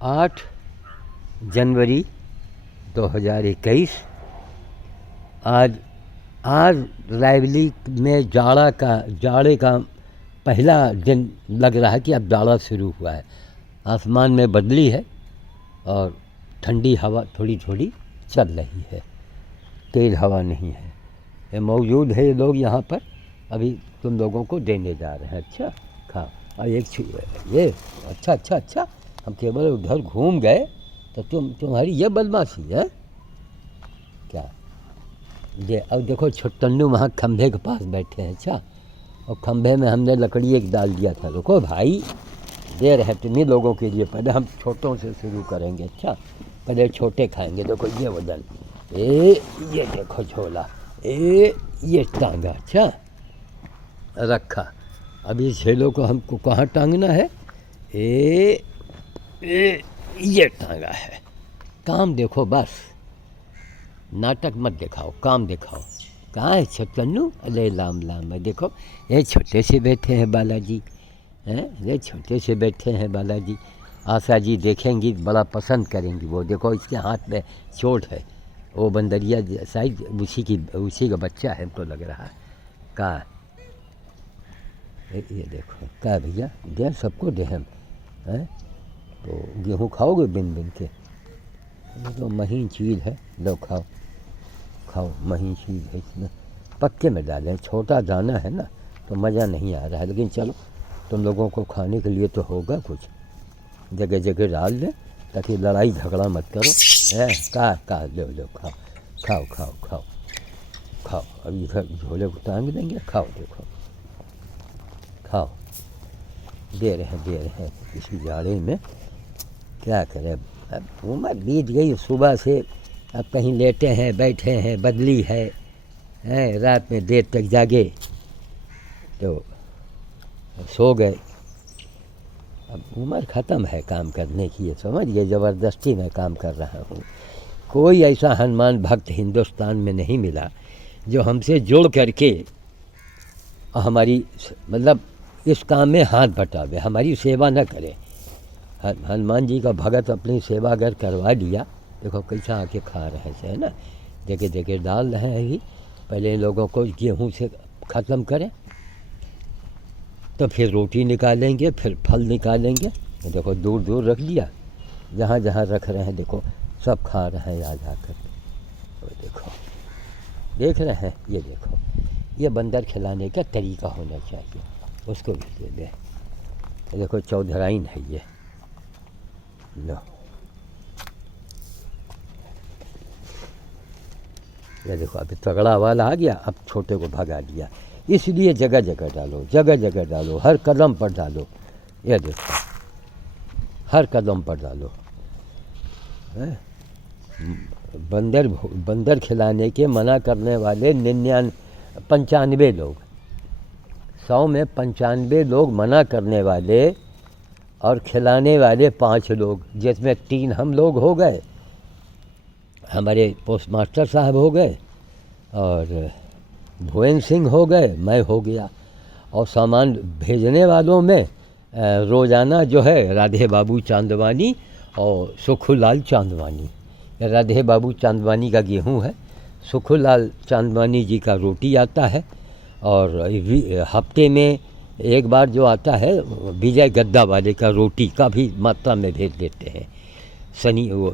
8 जनवरी 2021। आज आज रायबली में जाड़े का पहला दिन लग रहा है कि अब जाड़ा शुरू हुआ है। आसमान में बदली है और ठंडी हवा थोड़ी थोड़ी चल रही है, तेज़ हवा नहीं है। ये मौजूद है ये लोग यहाँ पर, अभी तुम लोगों को देने जा रहे हैं। अच्छा खाओ। और ये अच्छा, हम केवल उधर घूम गए तो तुम्हारी ये बदमाशी है क्या? ये अब देखो छोटन्नू वहाँ खंभे के पास बैठे हैं। अच्छा, और खंभे में हमने लकड़ी एक डाल दिया था। रुको भाई, दे रहे तुम्हीं लोगों के लिए। पहले हम छोटों से शुरू करेंगे। अच्छा, पहले छोटे खाएंगे। देखो ये वजन, ये देखो झोला, ये टांगा। अच्छा रखा। अभी झेलों को हमको कहाँ टांगना है? ये टांगा है। काम देखो बस, नाटक मत दिखाओ, काम दिखाओ। कहाँ है छोटन्नू? अरे लाम है। देखो ये छोटे से बैठे हैं बालाजी, हैं? ये छोटे से बैठे हैं बालाजी। आशा जी देखेंगी, बड़ा पसंद करेंगी। वो देखो इसके हाथ में चोट है। वो बंदरिया शायद उसी का बच्चा है, हमको लग रहा है। कहाँ? ये देखो क्या भैया, दे सबको दे हम हैं। तो गेहूँ खाओगे बिन के? ये तो महीन चीज़ है, लो खाओ। महीन चीज़ है, इसमें पक्के में डालें। छोटा दाना है ना तो मज़ा नहीं आ रहा है, लेकिन चलो तुम लोगों को खाने के लिए तो होगा कुछ। जगह जगह डाल दें ताकि लड़ाई झगड़ा मत करो। का लो खाओ। अब इधर झोले को टांग देंगे। खाओ, देखो खाओ। दे रहे हैं इसी जाड़े में। क्या करें, अब उम्र बीत गई सुबह से। अब कहीं लेटे हैं, बैठे हैं, बदली है, रात में देर तक जागे तो सो गए। अब उम्र ख़त्म है काम करने की, ये समझिए। ज़बरदस्ती मैं काम कर रहा हूँ। कोई ऐसा हनुमान भक्त हिंदुस्तान में नहीं मिला जो हमसे जुड़ करके हमारी मतलब इस काम में हाथ बटावे, हमारी सेवा न करे। हनुमान जी का भगत अपनी सेवा अगर करवा लिया, देखो कैसा आके खा रहे हैं, है ना। जगह डाल रहे हैं ही। पहले लोगों को गेहूँ से ख़त्म करें तो फिर रोटी निकालेंगे, फिर फल निकालेंगे। देखो दूर रख दिया, जहाँ रख रहे हैं देखो सब खा रहे हैं आ कर। तो देखो, देख रहे हैं, ये देखो, ये बंदर खिलाने का तरीका होना चाहिए। उसको भी दे दें। देखो चौधराइन है ये, लो ये देखो अभी तगड़ा वाला आ गया, अब छोटे को भगा दिया। इसलिए जगह जगह डालो, हर कदम पर डालो। ये देखो हर कदम पर डालो। बंदर खिलाने के मना करने वाले 95 लोग, 100 में 95 लोग मना करने वाले और खिलाने वाले 5 लोग, जिसमें 3 हम लोग हो गए, हमारे पोस्ट मास्टर साहब हो गए और भुवन सिंह हो गए, मैं हो गया। और सामान भेजने वालों में रोज़ाना जो है राधे बाबू चांदवानी और सुखूलाल चांदवानी। राधे बाबू चांदवानी का गेहूँ है, सुखूलाल चांदवानी जी का रोटी आता है। और हफ्ते में एक बार जो आता है विजय गद्दा वाले का रोटी का भी मात्रा में भेज देते हैं।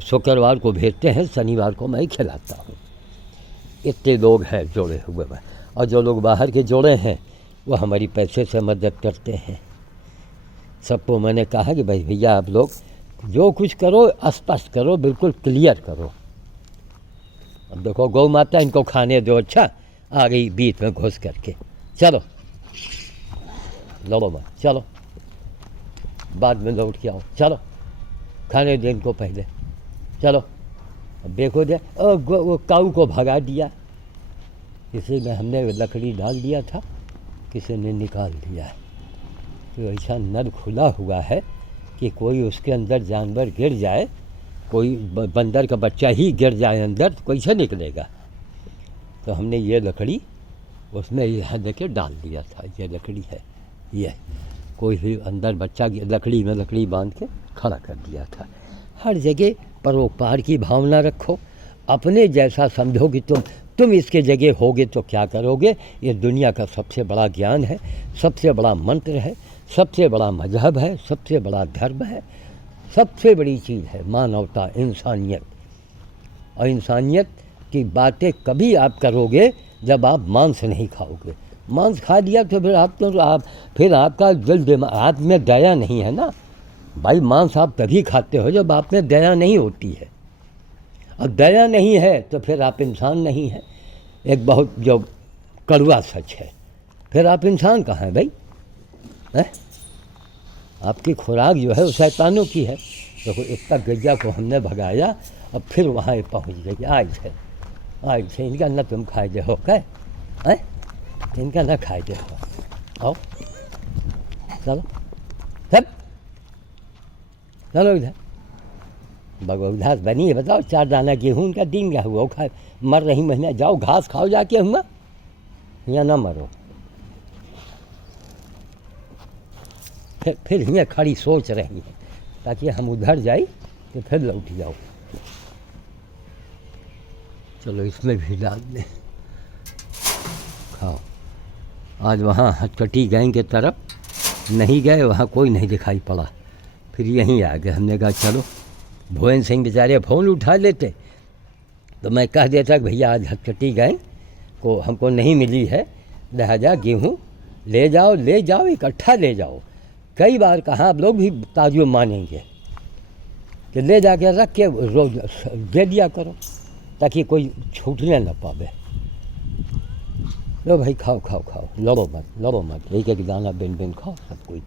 शुक्रवार को भेजते हैं, शनिवार को मैं खिलाता हूँ। इतने लोग हैं जोड़े हुए में। और जो लोग बाहर के जोड़े हैं वो हमारी पैसे से मदद करते हैं। सबको मैंने कहा कि भाई भैया आप लोग जो कुछ करो स्पष्ट करो, बिल्कुल क्लियर करो। अब देखो गौ माता इनको खाने दो। अच्छा, आ गई बीच में घुस करके। चलो लड़ो मत, चलो बाद में लौट के आओ। चलो खाने दे इनको पहले, चलो। अब देखो दे वो काऊ को भगा दिया। किसी में हमने लकड़ी डाल दिया था, किसी ने निकाल दिया है। तो ऐसा नल खुला हुआ है कि कोई उसके अंदर जानवर गिर जाए, कोई बंदर का बच्चा ही गिर जाए अंदर तो कैसे निकलेगा। तो हमने ये लकड़ी उसमें यहाँ देके डाल दिया था। ये लकड़ी है, ये कोई भी अंदर बच्चा लकड़ी में लकड़ी बांध के खड़ा कर दिया था। हर जगह परोपकार की भावना रखो। अपने जैसा समझो कि तुम इसके जगह होगे तो क्या करोगे। ये दुनिया का सबसे बड़ा ज्ञान है, सबसे बड़ा मंत्र है, सबसे बड़ा मजहब है, सबसे बड़ा धर्म है, सबसे बड़ी चीज़ है मानवता, इंसानियत। और इंसानियत की बातें कभी आप करोगे जब आप मांस नहीं खाओगे। मांस खा लिया तो फिर आपका दिल दिमाग, आप में दया नहीं है ना भाई। मांस आप तभी खाते हो जब आप में दया नहीं होती है, और दया नहीं है तो फिर आप इंसान नहीं है। एक बहुत जो कड़वा सच है, फिर आप इंसान कहाँ हैं भाई, हैं? आपकी खुराक जो है वो शैतानों की है। देखो इतना गैया को हमने भगाया, अब फिर वहाँ पहुँच गई। आज से इनका न तुम खाए दे हो क्या है, इनका न खाए दे हो। आओ चलो सब चलो इधर। बगौधास बनी है, बताओ 4 दाना गेहूँ उनका दिन क्या हुआ, खा मर रही महीना। जाओ घास खाओ जाके, हुआ या ना मरो। फिर यहाँ खड़ी सोच रही है ताकि हम उधर जाए तो फिर लौट जाओ। चलो इसमें भी डाल दें, खाओ। आज वहाँ हटकटी गैंग के तरफ नहीं गए, वहाँ कोई नहीं दिखाई पड़ा, फिर यहीं आ गए। हमने कहा चलो, भुवन सिंह बेचारे फ़ोन उठा लेते तो मैं कह देता कि भैया आज हटकटी गैंग को हमको नहीं मिली है, लिहाजा गेहूँ ले जाओ इकट्ठा ले जाओ। कई बार कहा आप लोग भी ताजुब मानेंगे कि ले जाके रख के रोज दे दिया करो ताकि कोई छूटने न पावे। लो भाई खाओ, लड़ो मत, एक दाना बिन खाओ सब कोई।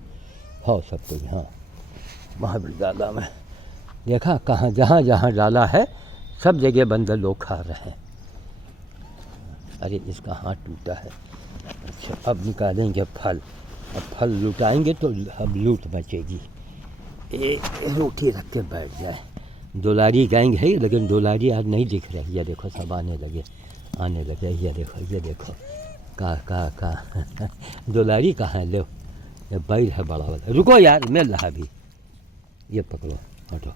हाँ महाबलिदादा में देखा कहाँ जहाँ डाला है सब जगह बंदर लोग खा रहे हैं। अरे इसका हाथ टूटा है। अच्छा अब निकालेंगे फल, अब फल लुटाएंगे तो अब लूट मचेगी। रोटी रख के बैठ जाए। दुलारी गैंग है लेकिन दुलारी आज नहीं दिख रही। ये देखो सब आने लगे। ये देखो का दुलारी कहाँ है। लो ये बैल है बड़ा वाला। रुको यार, मिल रहा भी, ये पकड़ो, हटो।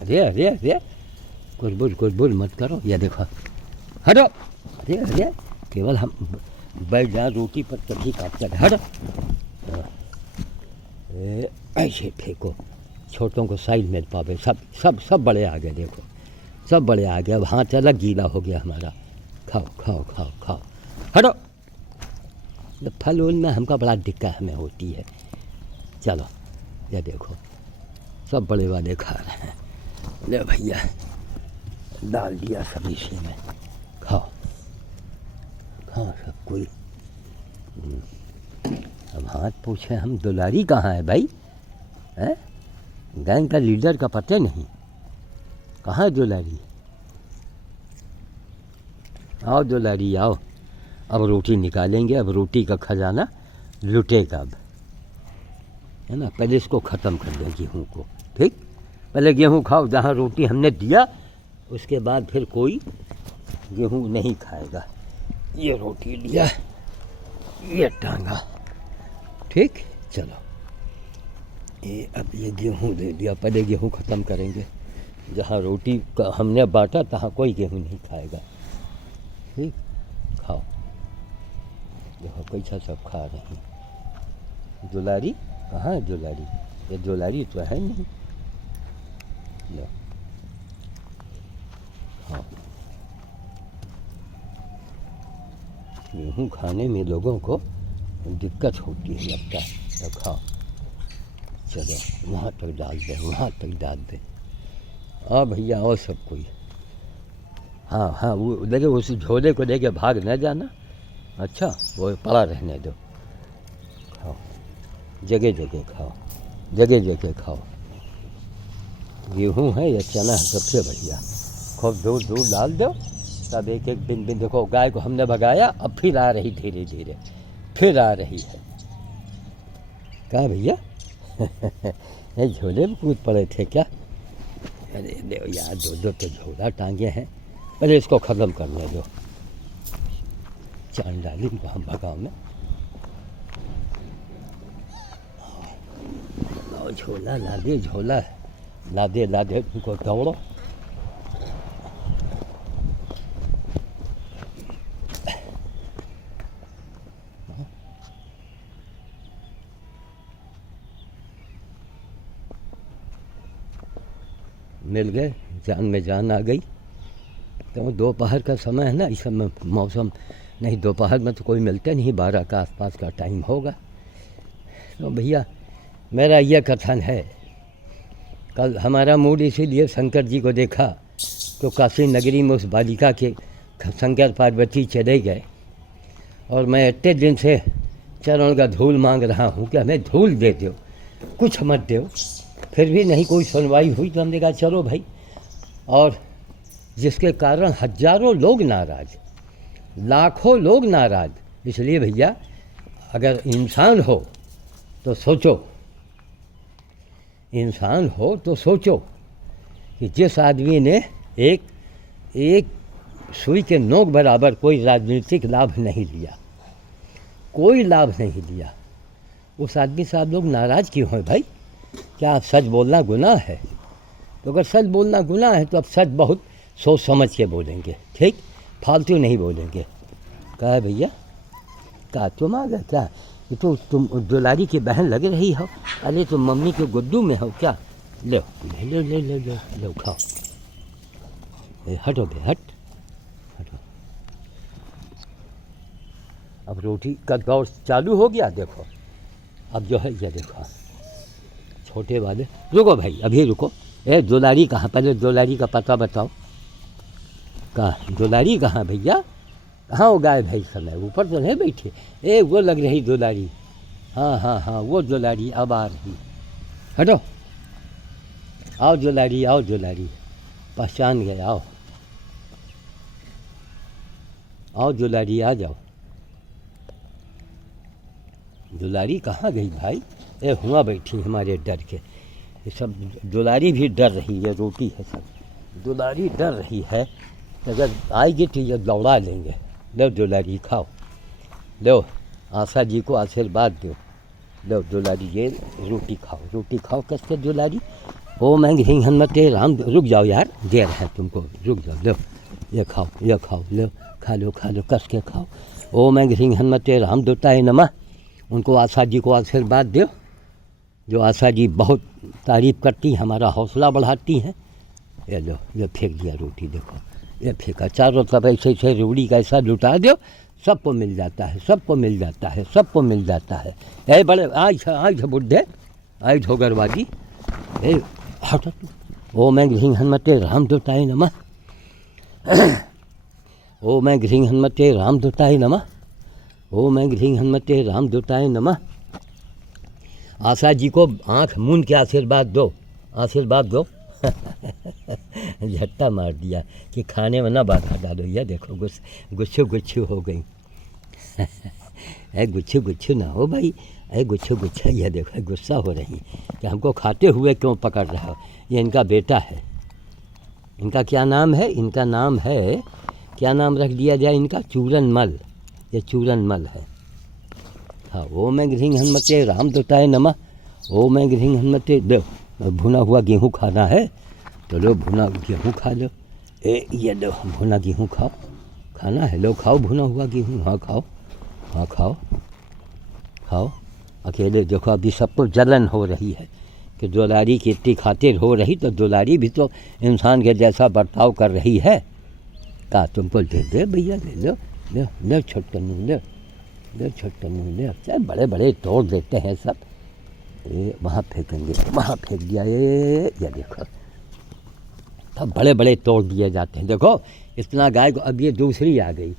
अरे कुछ बुल मत करो। ये देखो हटो। अरे केवल हम बैठ जाए रोटी पर तभी काटते हैं। हटो, ऐसे फेंको, छोटों को साइड में पावे। सब बड़े आ गए, देखो सब बड़े आ गए। अब हाथ अलग गीला हो गया हमारा। खाओ। हटो। फल उल में हमका बड़ा दिक्कत हमें होती है। चलो ये देखो सब बड़े वाले खा रहे हैं। ले भैया डाल दिया सब इसी में। खाओ सब कोई। अब हाथ पूछे हम, दुलारी कहाँ है भाई, हैं? गैंग का लीडर का पता नहीं, कहाँ है दुलारी। आओ दुलारी आओ, अब रोटी निकालेंगे। अब रोटी का खजाना लुटेगा अब, है ना। पहले इसको ख़त्म कर दें गेहूँ को, ठीक। पहले गेहूँ खाओ, जहाँ रोटी हमने दिया उसके बाद फिर कोई गेहूँ नहीं खाएगा। ये रोटी लिया, ये टांगा, ठीक। चलो ये अब ये गेहूँ दे दिया। पहले गेहूँ ख़त्म करेंगे। जहाँ रोटी का हमने बांटा तहाँ कोई गेहूँ नहीं खाएगा, ठीक। खाओ, देखो कैसा सब खा रहे हैं। दुलारी कहाँ है दुलारी, ये दुलारी तो है नहीं। लो खाओ। गेहूँ खाने में लोगों को दिक्कत होती है लगता है। तो खाओ, चलो वहाँ तक डाल दे। हाँ भैया और सब कोई। हाँ वो देखे उस झोले को लेके भाग न जाना। अच्छा वो पड़ा रहने दो। खाओ, जगह खाओ। गेहूँ है या चना है, सबसे बढ़िया। खूब दूर डाल दो, तब एक बिन देखो। गाय को हमने भगाया, अब फिर आ रही, धीरे फिर आ रही है। कहाँ भैया झोले में कूद पड़े थे क्या। अरे देव यार, दो तो झोला टांगे हैं। पहले इसको ख़त्म करने दो। चांद डाली इनको हम भगाओ में। झोला लादे, झोला लादे लादे तुमको दौड़ो। मिल गए, जान में जान आ गई। तो दोपहर का समय है ना, इस समय मौसम नहीं, दोपहर में तो कोई मिलते नहीं, 12 का आसपास का टाइम होगा। तो भैया मेरा यह कथन है, कल हमारा मूड इसीलिए शंकर जी को देखा तो काशी नगरी में उस बालिका के शंकर पार्वती चले गए, और मैं इतने दिन से चरण का धूल मांग रहा हूँ कि हमें धूल दे दो, कुछ मत दो। फिर भी नहीं कोई सुनवाई हुई, तो हमने कहा चलो भाई। और जिसके कारण हजारों लोग नाराज़, लाखों लोग नाराज़। इसलिए भैया अगर इंसान हो तो सोचो, इंसान हो तो सोचो कि जिस आदमी ने एक सुई के नोक बराबर कोई राजनीतिक लाभ नहीं लिया, कोई लाभ नहीं लिया, उस आदमी से आप लोग नाराज़ क्यों हैं भाई? क्या सच बोलना गुनाह है? तो अगर सच बोलना गुनाह है तो अब सच बहुत सोच समझ के बोलेंगे, ठीक, फालतू नहीं बोलेंगे। कहा भैया, कहा तुम आ गए क्या? ये तो तुम दुलारी की बहन लग रही हो। अरे तुम मम्मी के गुड्डू में हो क्या? लो ले लो ले लो लो लो खाओ। हटो बे, हट हटो। अब रोटी का दौर चालू हो गया। देखो अब जो है ये देखो, छोटे वाले, रुको भाई अभी रुको। दुलारी कहाँ? पहले दुलारी का पता बताओ। कहाँ दुलारी? कहाँ भैया? कहाँ हो गाय भाई समय? ऊपर तो नहीं बैठे? वो लग रही दुलारी। हाँ हाँ हाँ, वो दुलारी अब आ रही। हटो, आओ दुलारी, आओ दुलारी, पहचान गए, आओ आओ दुलारी, आ जाओ। दुलारी कहाँ गई भाई? हुआ बैठी हमारे डर के। ये सब दुलारी भी डर रही है, रोटी है सब, दुलारी डर रही है। अगर आएगी तो ये दौड़ा लेंगे। लो दुलारी खाओ, लो आशा जी को आशीर्वाद दो। लो दुलारी ये रोटी खाओ, रोटी खाओ कस के दुलारी। ओ मैं हिंग हनुमते राम, रुक जाओ यार, दे रहे हैं तुमको, रुक जाओ। लो ये खाओ, ये खाओ, लो खा लो कस के खाओ। ओ मैं हिंग हनुमते राम देवताय नमः। उनको आशा जी को आशीर्वाद दो, जो आशा जी बहुत तारीफ़ करती, हमारा हौसला बढ़ाती हैं। ये लो, ये फेंक दिया रोटी, देखो ये फेंका। चारों तरफ ऐसे ऐसे रूढ़ी का ऐसा लुटा दो, सबको मिल जाता है, सबको मिल जाता है, सबको मिल जाता है। ए बड़े आज बुढ़े, आज होगरबाजी, ए हटो तू। ओ मैं घृंग हनुमते राम देवताय नमः। ओ मैं घृंग हनुमते राम देवताय नमः। ओ मैं घृंग हनुमते राम देवताय नमः। आशा जी को आँख मूंद के आशीर्वाद दो, आशीर्वाद दो। झट्टा मार दिया कि खाने में ना बाधा डालो। यह देखो गुच्छू गुच्छू हो गई। गुच्छू गुच्छू ना हो भाई, गुच्छू गुच्छा। यह देखो गुस्सा हो रही कि हमको खाते हुए क्यों पकड़ रहा हो। ये इनका बेटा है। इनका क्या नाम है? इनका नाम है, क्या नाम रख दिया जाए इनका? चूरनमल। ये चूरनमल है। हाँ, ओ मैं घृंग हनुमते राम देवताय नमः। ओ मैं घृंग हनुमते। दो भुना हुआ गेहूँ खाना है तो लो भुना गेहूँ खा लो। ये लो भुना गेहूँ खाओ, खाना है, लो खाओ भुना हुआ गेहूँ। हाँ खाओ, हाँ खाओ खाओ। अकेले देखो अभी सबको जलन हो रही है कि दुलारी की इतनी खातिर हो रही, तो दुलारी भी तो इंसान के जैसा बर्ताव कर रही है। कहा तुमको दे दे भैया, ले लो, लो लो छोटकनू, लो लो छोटकनू, लो। चाहे बड़े बड़े तोड़ देते हैं सब। वहाँ फेंकेंगे, वहाँ फेंक दिया। ये देखो तब बड़े बड़े तोड़ दिए जाते हैं। देखो इतना गाय को, अब ये दूसरी आ गई,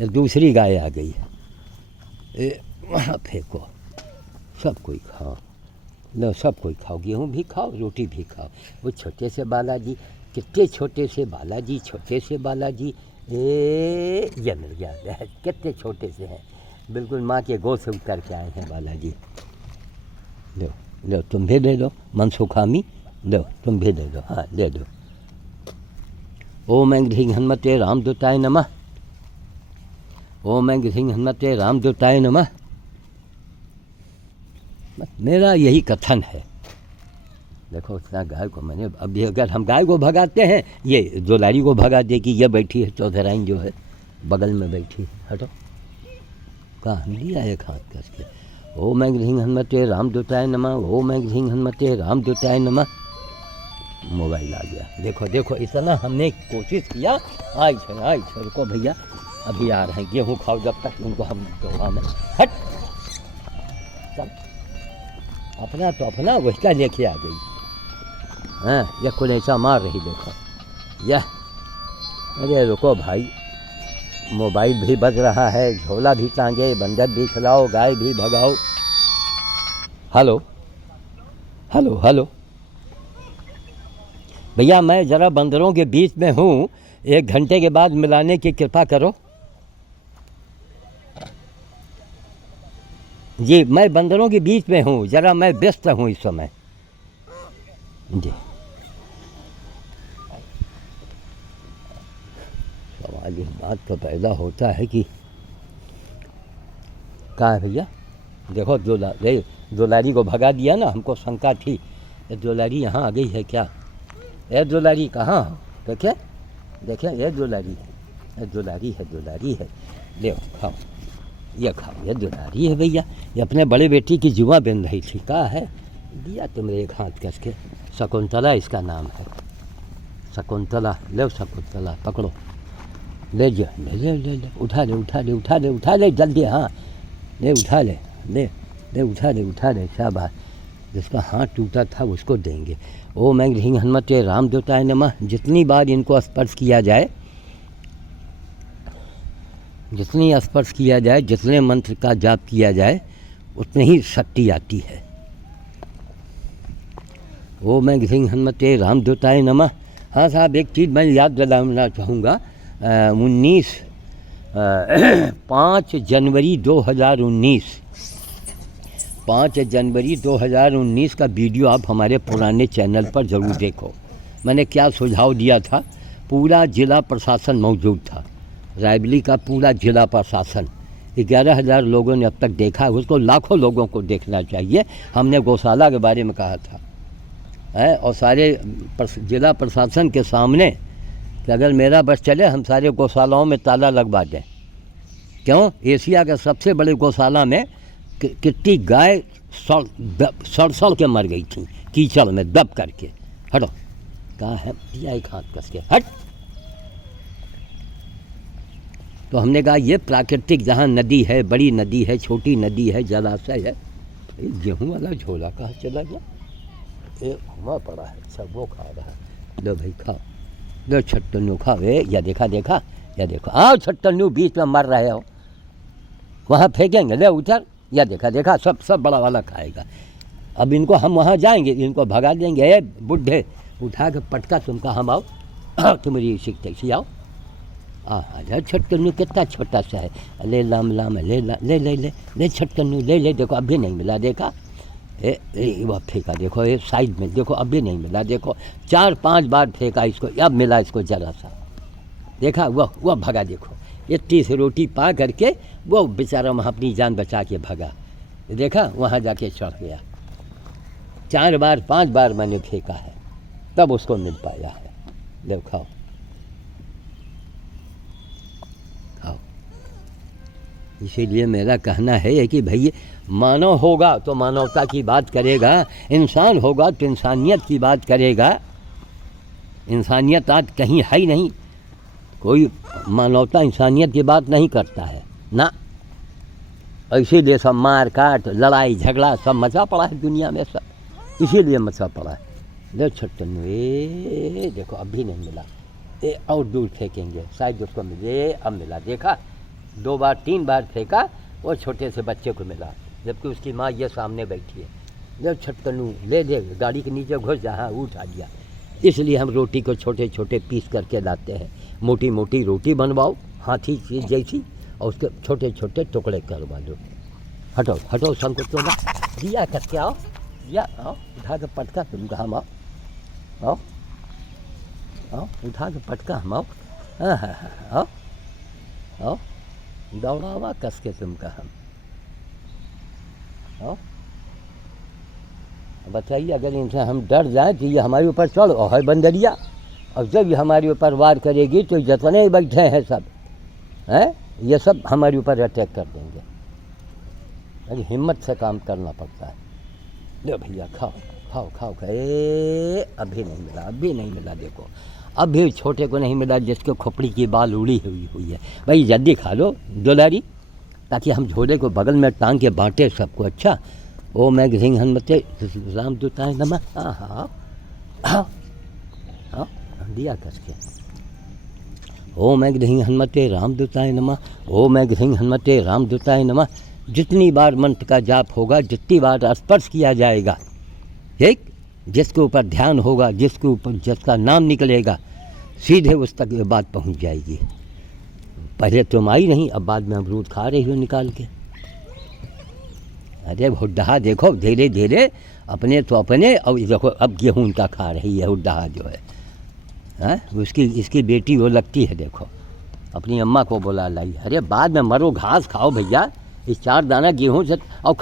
ये दूसरी गाय आ गई है। वहाँ फेंको, सब कोई खाओ, लो सब कोई खाओ, गेहूँ भी खाओ, रोटी भी खाओ। वो छोटे से बालाजी, कितने छोटे से बालाजी, छोटे से बालाजी। ये मिल गया, कितने छोटे से हैं, बिल्कुल माँ के गोद से उतर के आए हैं बालाजी। लो लो तुम भी ले लो, मनसुखामी, लो तुम भी ले लो। हाँ ले लो। ओम ऐं ह्रीं हनुमते रामदूताय नमः। ओम ऐं ह्रीं हनुमते रामदूताय नमः। मेरा यही कथन है देखो इतना गाय को मैंने अभी, अगर हम गाय को भगाते हैं ये दुलारी को भगा दे कि ये बैठी है चौधराइन जो है बगल में बैठी, हटो कहाँ लिया एक हाथ कस के। ओम ऐं ह्रीं हनुमते रामदूताय नमः, ओम ऐं ह्रीं हनुमते रामदूताय नमः। मोबाइल आ गया, देखो देखो इतना हमने कोशिश किया। आई छे रुको भैया अभी आ रहे हैं, गेहूँ खाओ जब तक उनको हम दोहा में। हट चल, अपना तो अपना वही लेके आ गई। हाँ ये कुलेचा मार रही देखो यह। अरे रुको भाई, मोबाइल भी बज रहा है, झोला भी टांगे, बंदर भी खिलाओ, गाय भी भगाओ। हेलो हेलो हेलो भैया, मैं ज़रा बंदरों के बीच में हूँ, 1 घंटे के बाद मिलाने की कृपा करो। जी मैं बंदरों के बीच में हूँ, ज़रा मैं व्यस्त हूँ इस समय। जी सवाल इस बात तो पैदा होता है कि कहाँ है भैया, देखो दुलारी को भगा दिया ना, हमको शंका थी ये दुलारी यहाँ आ गई है क्या। ये दुलारी कहाँ हो, देखे देखे ये दुलारी है, ये दुलारी है। ले खाओ, ये खाओ, ये दुलारी है भैया। ये अपने बड़े बेटी की जुआ बन रही थी, कहाँ है दिया तुमने एक हाथ कस के। शकुंतला इसका नाम है, शकुंतला। ले शकुंतला पकड़ो, ले जा, ले उठा ले जल्दी। हाँ ले उठा ले शाबाश। जिसका हाथ टूटा था उसको देंगे। ओम ऐं ह्रीं हनुमते रामदूताय नमः। जितनी बार इनको स्पर्श किया जाए, जितने मंत्र का जाप किया जाए उतनी ही शक्ति आती है। ओम ऐं ह्रीं हनुमते रामदूताय नमः। हाँ साहब एक चीज़ मैं याद दिलाना चाहूँगा, 5 जनवरी 2019 का वीडियो आप हमारे पुराने चैनल पर ज़रूर देखो। मैंने क्या सुझाव दिया था, पूरा जिला प्रशासन मौजूद था, रायबली का पूरा जिला प्रशासन। 11,000 लोगों ने अब तक देखा है, उसको लाखों लोगों को देखना चाहिए। हमने गौशाला के बारे में कहा था है, और सारे जिला प्रशासन के सामने कि अगर मेरा बस चले हम सारे गौशालाओं में ताला लगवा दें। क्यों, एशिया के सबसे बड़े गौशाला में कितनी गाय सड़ के मर गई थी कीचड़ में दब करके। हटो कहाँ है दिया एक हाथ कस के, हट। तो हमने कहा ये प्राकृतिक, जहाँ नदी है, बड़ी नदी है, छोटी नदी है, जलाशय है। गेहूँ वाला झोला कहाँ चला गया, ये घुमा पड़ा है, सब वो खा रहा है। लो भाई खाओ, लो छट्टनू खाओ। या देखो आओ छट्टनू बीच में मर रहे हो, वहाँ फेंकेंगे, ले उधर। या देखा सब बड़ा वाला खाएगा। अब इनको हम वहाँ जाएंगे, इनको भगा देंगे। ए बुढ़े उठा के पटका, तुम कहाँ हम आओ, तुम्हारी सीखते सी आओ। आजा छट्टनू कितना छोटा सा है, ले लाम ले छट्टनू ले। देखो अभी नहीं मिला, देखा वह फेंका, देखो ये साइड में देखो अभी नहीं मिला, देखो 4-5 बार फेंका इसको, अब मिला इसको जरा सा, देखा वह भगा। देखो इतनी सी रोटी पा करके वो बेचारा वहाँ अपनी जान बचा के भगा, देखा वहाँ जाके चढ़ गया। 4-5 बार मैंने फेंका है तब उसको मिल पाया है। ले खाओ खाओ। इसीलिए मेरा कहना है कि भाई मानव होगा तो मानवता की बात करेगा, इंसान होगा तो इंसानियत की बात करेगा। इंसानियत आज कहीं है ही नहीं, कोई मानवता इंसानियत की बात नहीं करता है ना। इसीलिए सब मार काट लड़ाई झगड़ा सब मचा पड़ा है दुनिया में, सब इसीलिए मचा पड़ा है। ले छट्टन, ये देखो अभी नहीं मिला, ये और दूर फेंकेंगे शायद उसको मिले। अब मिला, देखा 2 बार 3 बार फेंका, वो छोटे से बच्चे को मिला, जबकि उसकी माँ ये सामने बैठी है। ले छट्टनू ले गाड़ी के नीचे घुस जा। हाँ उठा दिया। इसलिए हम रोटी को छोटे छोटे पीस करके लाते हैं। मोटी मोटी रोटी बनवाओ हाथी चीज जैसी, और उसके छोटे छोटे टुकड़े करवा दो। हटो सबको तोड़ा दिया करके आओ, दिया आओ उठा के पटका, तुम कहाँ हम आओ उठा के पटका हम आओ। आओ दौड़ावा कस के तुम कहाँ आओ। बताइए, अगर इनसे हम डर जाएं तो ये हमारे ऊपर चढ़ है बंदरिया, और जब ये हमारे ऊपर वार करेगी तो जितने बैठे हैं सब हैं ये सब हमारे ऊपर अटैक कर देंगे। अरे हिम्मत से काम करना पड़ता है। लो भैया खाओ खाओ खाओ खाए। अभी नहीं मिला, अभी नहीं मिला। देखो अभी छोटे को नहीं मिला जिसके खोपड़ी की बाल उड़ी हुई है। भाई जल्दी खा लो दुलारी, ताकि हम झोले को बगल में टांग के बांटे सबको। अच्छा ओ मैं घिंग हनुमते राम दूताय नमः। हाँ हाँ हाँ हाँ दिया करके। ओ मैं घिंग हनुमते राम दूताय नमः, ओ मैं घिंग हनुमते राम दूताय नमः। जितनी बार मंत्र का जाप होगा, जितनी बार स्पर्श किया जाएगा, ठीक, जिसके ऊपर ध्यान होगा, जिसके ऊपर जिसका नाम निकलेगा, सीधे उस तक ये बात पहुंच जाएगी। पहले तुम आई नहीं, अब बाद में अमरूद खा रही हो निकाल के। अरे हुड्डा देखो धीरे धीरे अपने तो अपने, और देखो अब गेहूं का खा रही है हुड्डा जो है। हाँ उसकी इसकी बेटी वो लगती है, देखो अपनी अम्मा को बुला लाई। अरे बाद में मरो, घास खाओ भैया। इस 4 दाना गेहूं से, और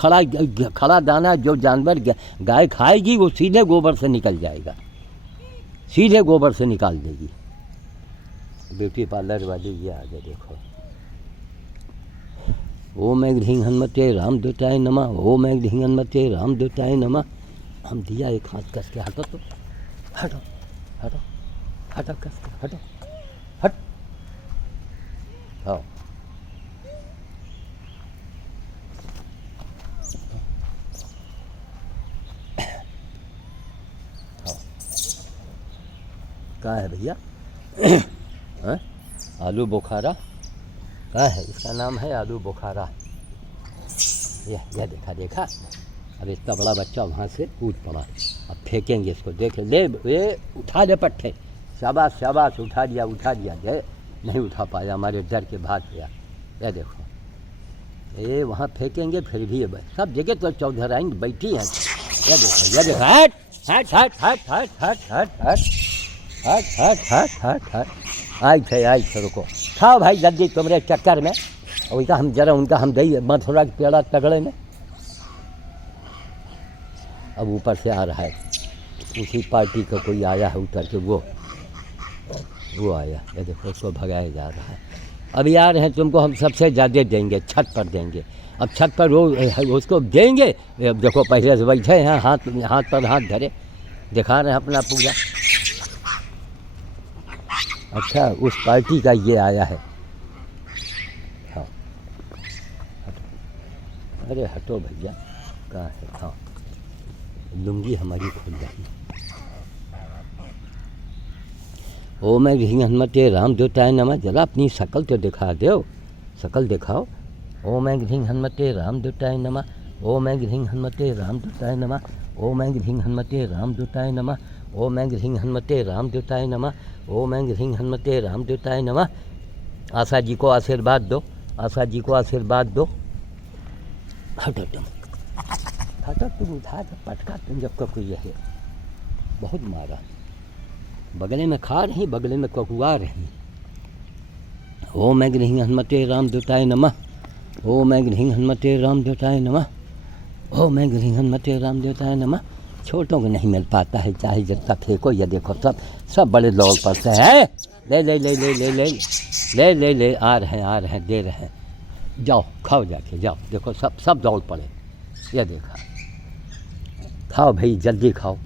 खड़ा दाना जो जानवर गाय खाएगी वो सीधे गोबर से निकल जाएगा, सीधे गोबर से निकाल देगी। ब्यूटी पार्लर वाली ये आगे देखो। ओम मैं घिंग हनुमते राम दूताय नमः, ओम मैं घिंग हनुमते राम दूताय नमः। हम दिया एक हाथ कस के, हटो तो, हटो हटो हटो कस के, हटो हट। आओ क्या है भैया? आलू बुखारा क्या है? इसका नाम है आलू बुखारा। यह देखा देखा। अब इतना बड़ा बच्चा वहाँ से कूद पड़ा। अब फेंकेंगे इसको, देख ले ये उठा दे पट्टे। शाबाश शाबाश, उठा दिया उठा दिया। जय नहीं उठा पाया, हमारे डर के भाग गया। यह देखो ये वहाँ फेंकेंगे फिर भी सब जगह तो चौधराइन बैठी हैं। यह देखो यह देखो, हट हट हट हट हट हट हट हट हट हट हट हट हट। आई थे रुको, खाओ भाई जल्दी तुम्हारे चक्कर में। वैसा हम जरा उनका हम दही मथुरा के पेड़ा तगड़े में। अब ऊपर से आ रहा है, उसी पार्टी का कोई आया है उतर के, वो आया। ये देखो उसको भगाया जा रहा है। अभी आ रहे हैं, तुमको हम सबसे ज़्यादा देंगे, छत पर देंगे। अब छत पर वो उसको देंगे। देखो पहले से बैठे हैं, हाथ पर हाथ धरे दिखा रहे हैं अपना पूरा। अच्छा उस पार्टी का ये आया है। हाँ हटो, अरे हटो भैया, कहाँ है? हाँ लुंगी हमारी खुल जाएगी। ओ मैं घिंग हनुमते राम दूताय नमः। जरा अपनी शकल तो दिखा दो, शकल दिखाओ। ओ मैं घिंग हनुमते राम दूताय नमः, ओ मैं घिंग हनुमते राम दूताय नमः, ओ मैं घिंग हनुमते राम दूताय नमः, ओ मैं घिंग हनुमते राम दूताय नमः, ओ मैं घिंग हनुमते राम दूताय नमः। आशा जी को आशीर्वाद दो, आशा जी को आशीर्वाद दो। हटो तुम, हटो तुम, उठा के पटका तुम जब को कोई है। बहुत मारा, बगले में खा रही, बगले में ककुआ रही। ओ मैं घिंग हनुमते राम दूताय नमः, ओ मैं घिंग हनुमते राम दूताय नमः, ओ मैं घिंग हनुमते राम दूताय नमः। छोटों को नहीं मिल पाता है, चाहे जितना फेंको। ये देखो सब बड़े दौड़ पड़ते हैं। ले ले ले ले ले ले ले ले ले आ रहे हैं दे रहे हैं। जाओ खाओ जाके जाओ। देखो सब दौड़ पड़े। ये देखा, खाओ भाई जल्दी खाओ,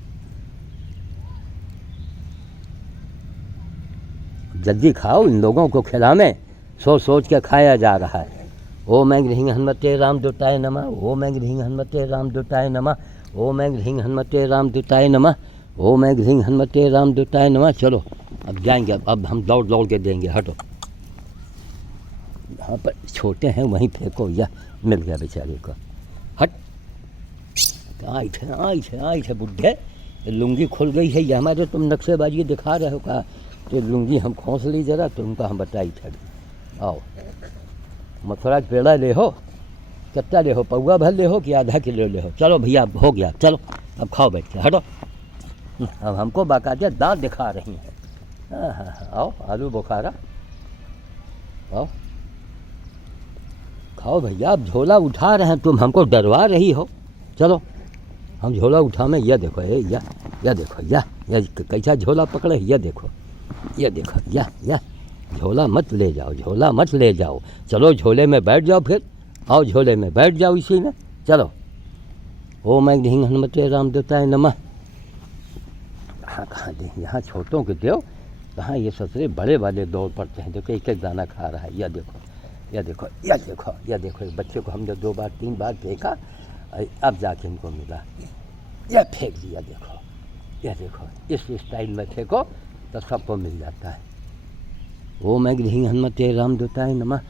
जल्दी खाओ। इन लोगों को खिलाने सोच के खाया जा रहा है। ओ मैं घिंग हनुमते राम दूताय नमः, ओ मैं घिंग हनुमते राम दूताय नमः, ओ मैं घिंग हनुमते राम दूताय नमः, ओ मैं घिंग हनुमते राम दूताय नमः। चलो अब जाएंगे, अब हम दौड़ के देंगे। हटो, यहाँ पर छोटे हैं वहीं फेंको। या मिल गया बेचारे को। हट, आई थे बुढ़े, लुंगी खुल गई है। ये हमारे तुम नक्शेबाजी दिखा रहे हो का? तो लुंगी हम खोस ली जरा, तुमको हम बताई थे। आओ मथुरा के पेड़ा ले हो, कितना ले हो? पौवा भर ले हो कि आधा किलो ले हो? चलो भैया हो गया, चलो अब खाओ बैठ के। हटो, अब हमको बाकायदा दांत दिखा रही हैं। हाँ आओ आलू बुखारा, आओ खाओ भैया। अब झोला उठा रहे हैं, तुम हमको डरवा रही हो। चलो हम झोला उठा में, यह देखो यह देखो यह कैसा झोला पकड़े, यह देखो यह झोला मत ले जाओ, झोला मत ले जाओ। चलो झोले में बैठ जाओ, फिर आओ झोले में बैठ जाओ इसी में, चलो। ओम ऐं ह्रीं हनुमते रामदूताय नमः। कहाँ दें, यहाँ छोटों के देव, कहाँ ये ससुरे बड़े वाले दौड़ पड़ते हैं। देखो एक एक दाना खा रहा है, यह देखो यह देखो यह देखो यह देखो। इस बच्चे को हमने 2 बार 3 बार फेंका, अब जाके इनको मिला, यह फेंक दिया। देखो यह देखो, इस स्टाइल में फेंको तो सबको मिल जाता है। ओम ऐं ह्रीं हनुमते रामदूताय नमः।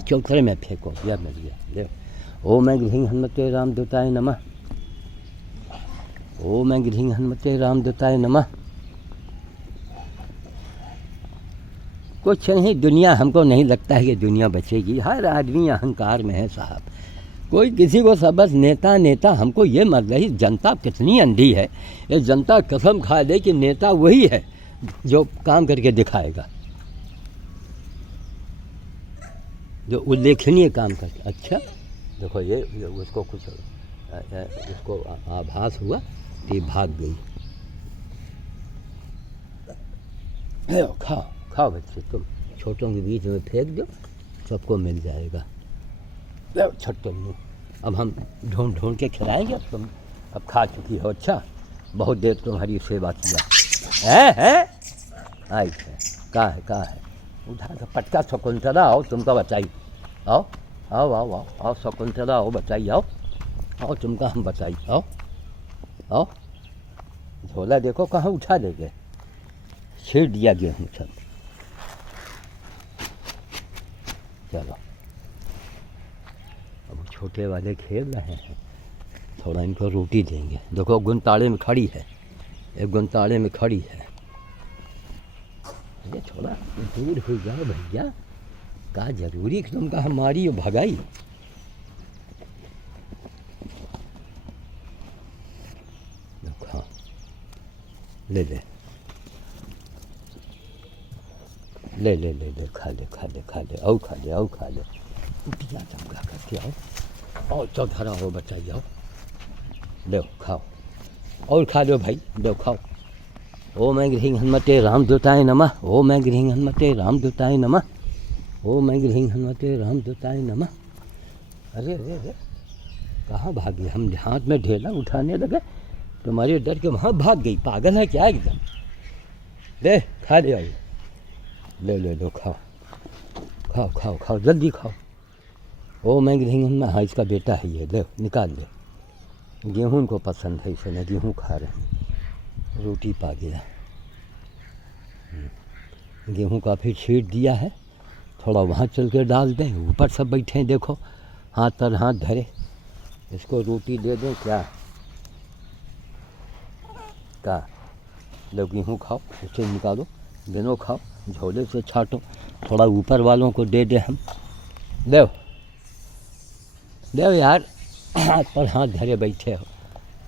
चौथरे में फेंको, यह मिल गया, देखो। ओम ऐं ह्रीं हनुमते रामदूताय नमः। ओम ऐं ह्रीं हनुमते रामदूताय नमः। कुछ नहीं, दुनिया हमको नहीं लगता है कि दुनिया बचेगी। हर आदमी अहंकार में है साहब। कोई किसी को सबस नेता नेता, हमको ये मत रही, जनता कितनी अंधी है। ये जनता कसम खा दे कि नेता वही है जो काम करके दिखाएगा, जो उल्लेखनीय काम करके। अच्छा देखो ये उसको कुछ उसको आभास हुआ तो ये भाग गई। खाओ खाओ बच्चे, तुम छोटों के बीच में फेंक दो, सबको मिल जाएगा। छट्टू, अब हम ढूंढ ढूंढ के खिलाएंगे। अब तुम अब खा चुकी हो। अच्छा बहुत देर तुम्हारी सेवा किया है। आई है, कहाँ है उठा के पटका। शकुंतला आओ, तुमका बचाई, आओ आओ आओ आओ आओ शकुंतला आओ, बचाई आओ आओ, तुमका हम बचाई, आओ आओ। झोला देखो कहाँ उठा ले गए, छीड़ दिया गेहूँ सब। चलो अब छोटे वाले खेल रहे हैं, थोड़ा इनको रोटी देंगे। देखो गुनताड़े में खड़ी है, एक गुनताड़े में खड़ी है। ये थोड़ा दूर हो जाओ भैया, का जरूरी कि तुमका हमारी ये भगाई। हाँ ले ले ले ले ले ले, खा ले खा ले खा ले, आओ खा ले आओ खा ले। उठिया चमका करके आओ और चौधरा हो बचाइए, आओ लो खाओ और खा लो भाई, लो खाओ। ओम ऐं ह्रीं हनुमते रामदूताय नमः। ओम ऐं ह्रीं हनुमते रामदूताय नमः। ओम ऐं ह्रीं हनुमते रामदूताय नमः। अरे अरे अरे कहाँ भागी, हम हाथ में ढेला उठाने लगे, तुम्हारे डर के वहाँ भाग गई। पागल है क्या एकदम। ले खा ले, आई ले ले लो, खाओ खाओ खाओ खाओ, जल्दी खाओ। ओम ऐं ह्रीं हनुमते, हाँ इसका बेटा है ये, ले निकाल ले। गेहूँ को पसंद है, इसे गेहूँ खा रहे हैं, रोटी पा गया। गेहूँ का फिर छीट दिया है, थोड़ा वहाँ चल के डाल दें। ऊपर सब बैठे हैं देखो, हाथ पर हाथ धरे, इसको रोटी दे दें क्या। लो गेहूँ खाओ, उसे निकालो, गेनों खाओ, झोले से छाटो, थोड़ा ऊपर वालों को दे दे हम। दो दो यार, हाथ पर हाथ धरे बैठे हो,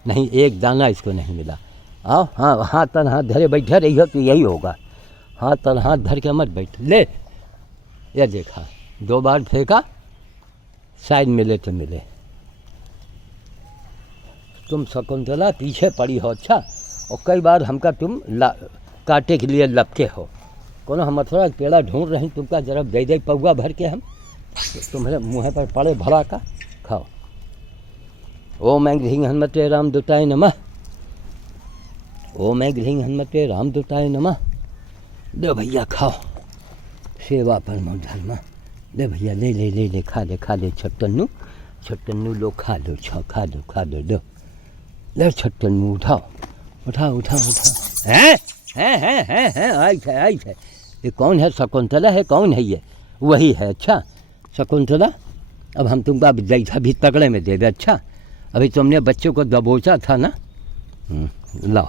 नहीं एक दाना इसको नहीं मिला। आओ हाँ, हाथ पर हाथ धरे बैठे रही हो तो यही होगा, हाथ पर हाथ धर के मत बैठ। ले यह देखा, 2 बार फेंका, शायद मिले तो मिले। तुम शकुंतला पीछे पड़ी हो। अच्छा, और कई बार हमका तुम काटे के लिए लपके हो। कोनो हम थोड़ा पेड़ा ढूंढ रहे हैं, तुमका जरा दे दे पौवा भर के हम, तुम्हारे मुँह पर पड़े भरा का। खाओ। ओम ऐं ह्रीं हनुमते रामदूताय नमः। ओम ऐं ह्रीं हनुमते रामदूताय नमः। दे भैया खाओ, सेवा परमो धर्म। दे भैया ले ले ले ले, खा ले खा ले। छट्टन्नू छट्टन्नू लो, खा लो, खा लो खा लो, लो ले छट्टन्नू, उठाओ उठाओ उठाओ उठाओ। हैं आई है। ये कौन है, शकुंतला है, कौन है ये, वही है। अच्छा शकुंतला, अब हम तुमको जैसा भी तगड़े में दे दे। अच्छा अभी तुमने बच्चों को दबोचा था ना, लाओ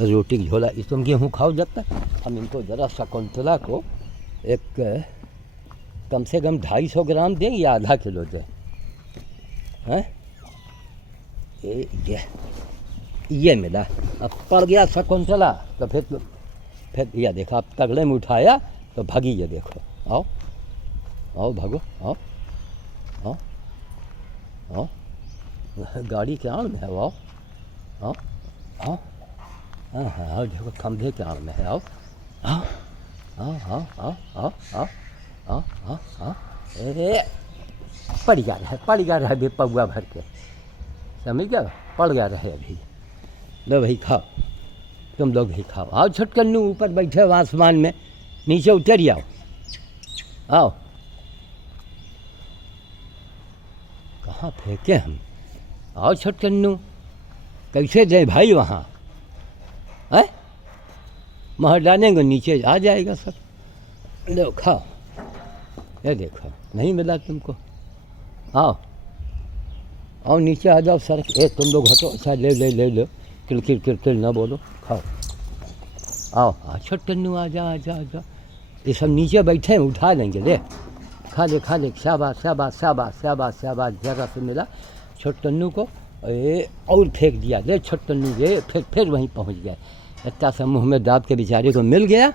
रोटी की झोला, तुम गेहूँ खाओ जब तक। हम इनको ज़रा शकुंतला को एक कम से कम 250 ग्राम दें या आधा किलो दें। हैं ये मिला, अब पड़ गया शकुंतला तो फिर यह देखा, अब तगड़े में उठाया तो भागी। ये देखो, आओ आओ भागो, आओ आओ आओ, गाड़ी के आड़ में है, आओ आओ आओ, हाँ हाँ आओ, देखो खंभे के आड़ में है, आओ आओ आओ आओ आओ आओ आओ आओ आओ आओ, अरे पड़ गया रहे अभी पौआ भर के, समझ गया, पड़ गया रहे अभी। लो भाई खाओ, तुम लोग भी खाओ। आओ छोटकन्नू, ऊपर बैठे हो आसमान में, नीचे उतर आओ, आओ। कहाँ फेंके हम? आओ छोटकन्नू, कैसे दें भाई वहाँ है? महर डालेंगे नीचे आ जाएगा सब। लो खाओ, ये देखो नहीं मिला तुमको, आओ आओ नीचे आ जाओ सर। तुम लोग हटो, अच्छा ले ले ले लो, किलकिल ना बोलो, खाओ। आओ आ छोटकन्नू, आ जा आ जा आ जा। ये सब नीचे बैठे हैं, उठा लेंगे, ले खा ले शाबाश शाबाश शाबाश शाबाश शाबाश। जगह से मिला छोटकन्नू को, और फेंक दिया, ले छोटकन्नू ये फिर वहीं पहुंच गया। इतना सा मुँह में दाब के बेचारे को मिल गया।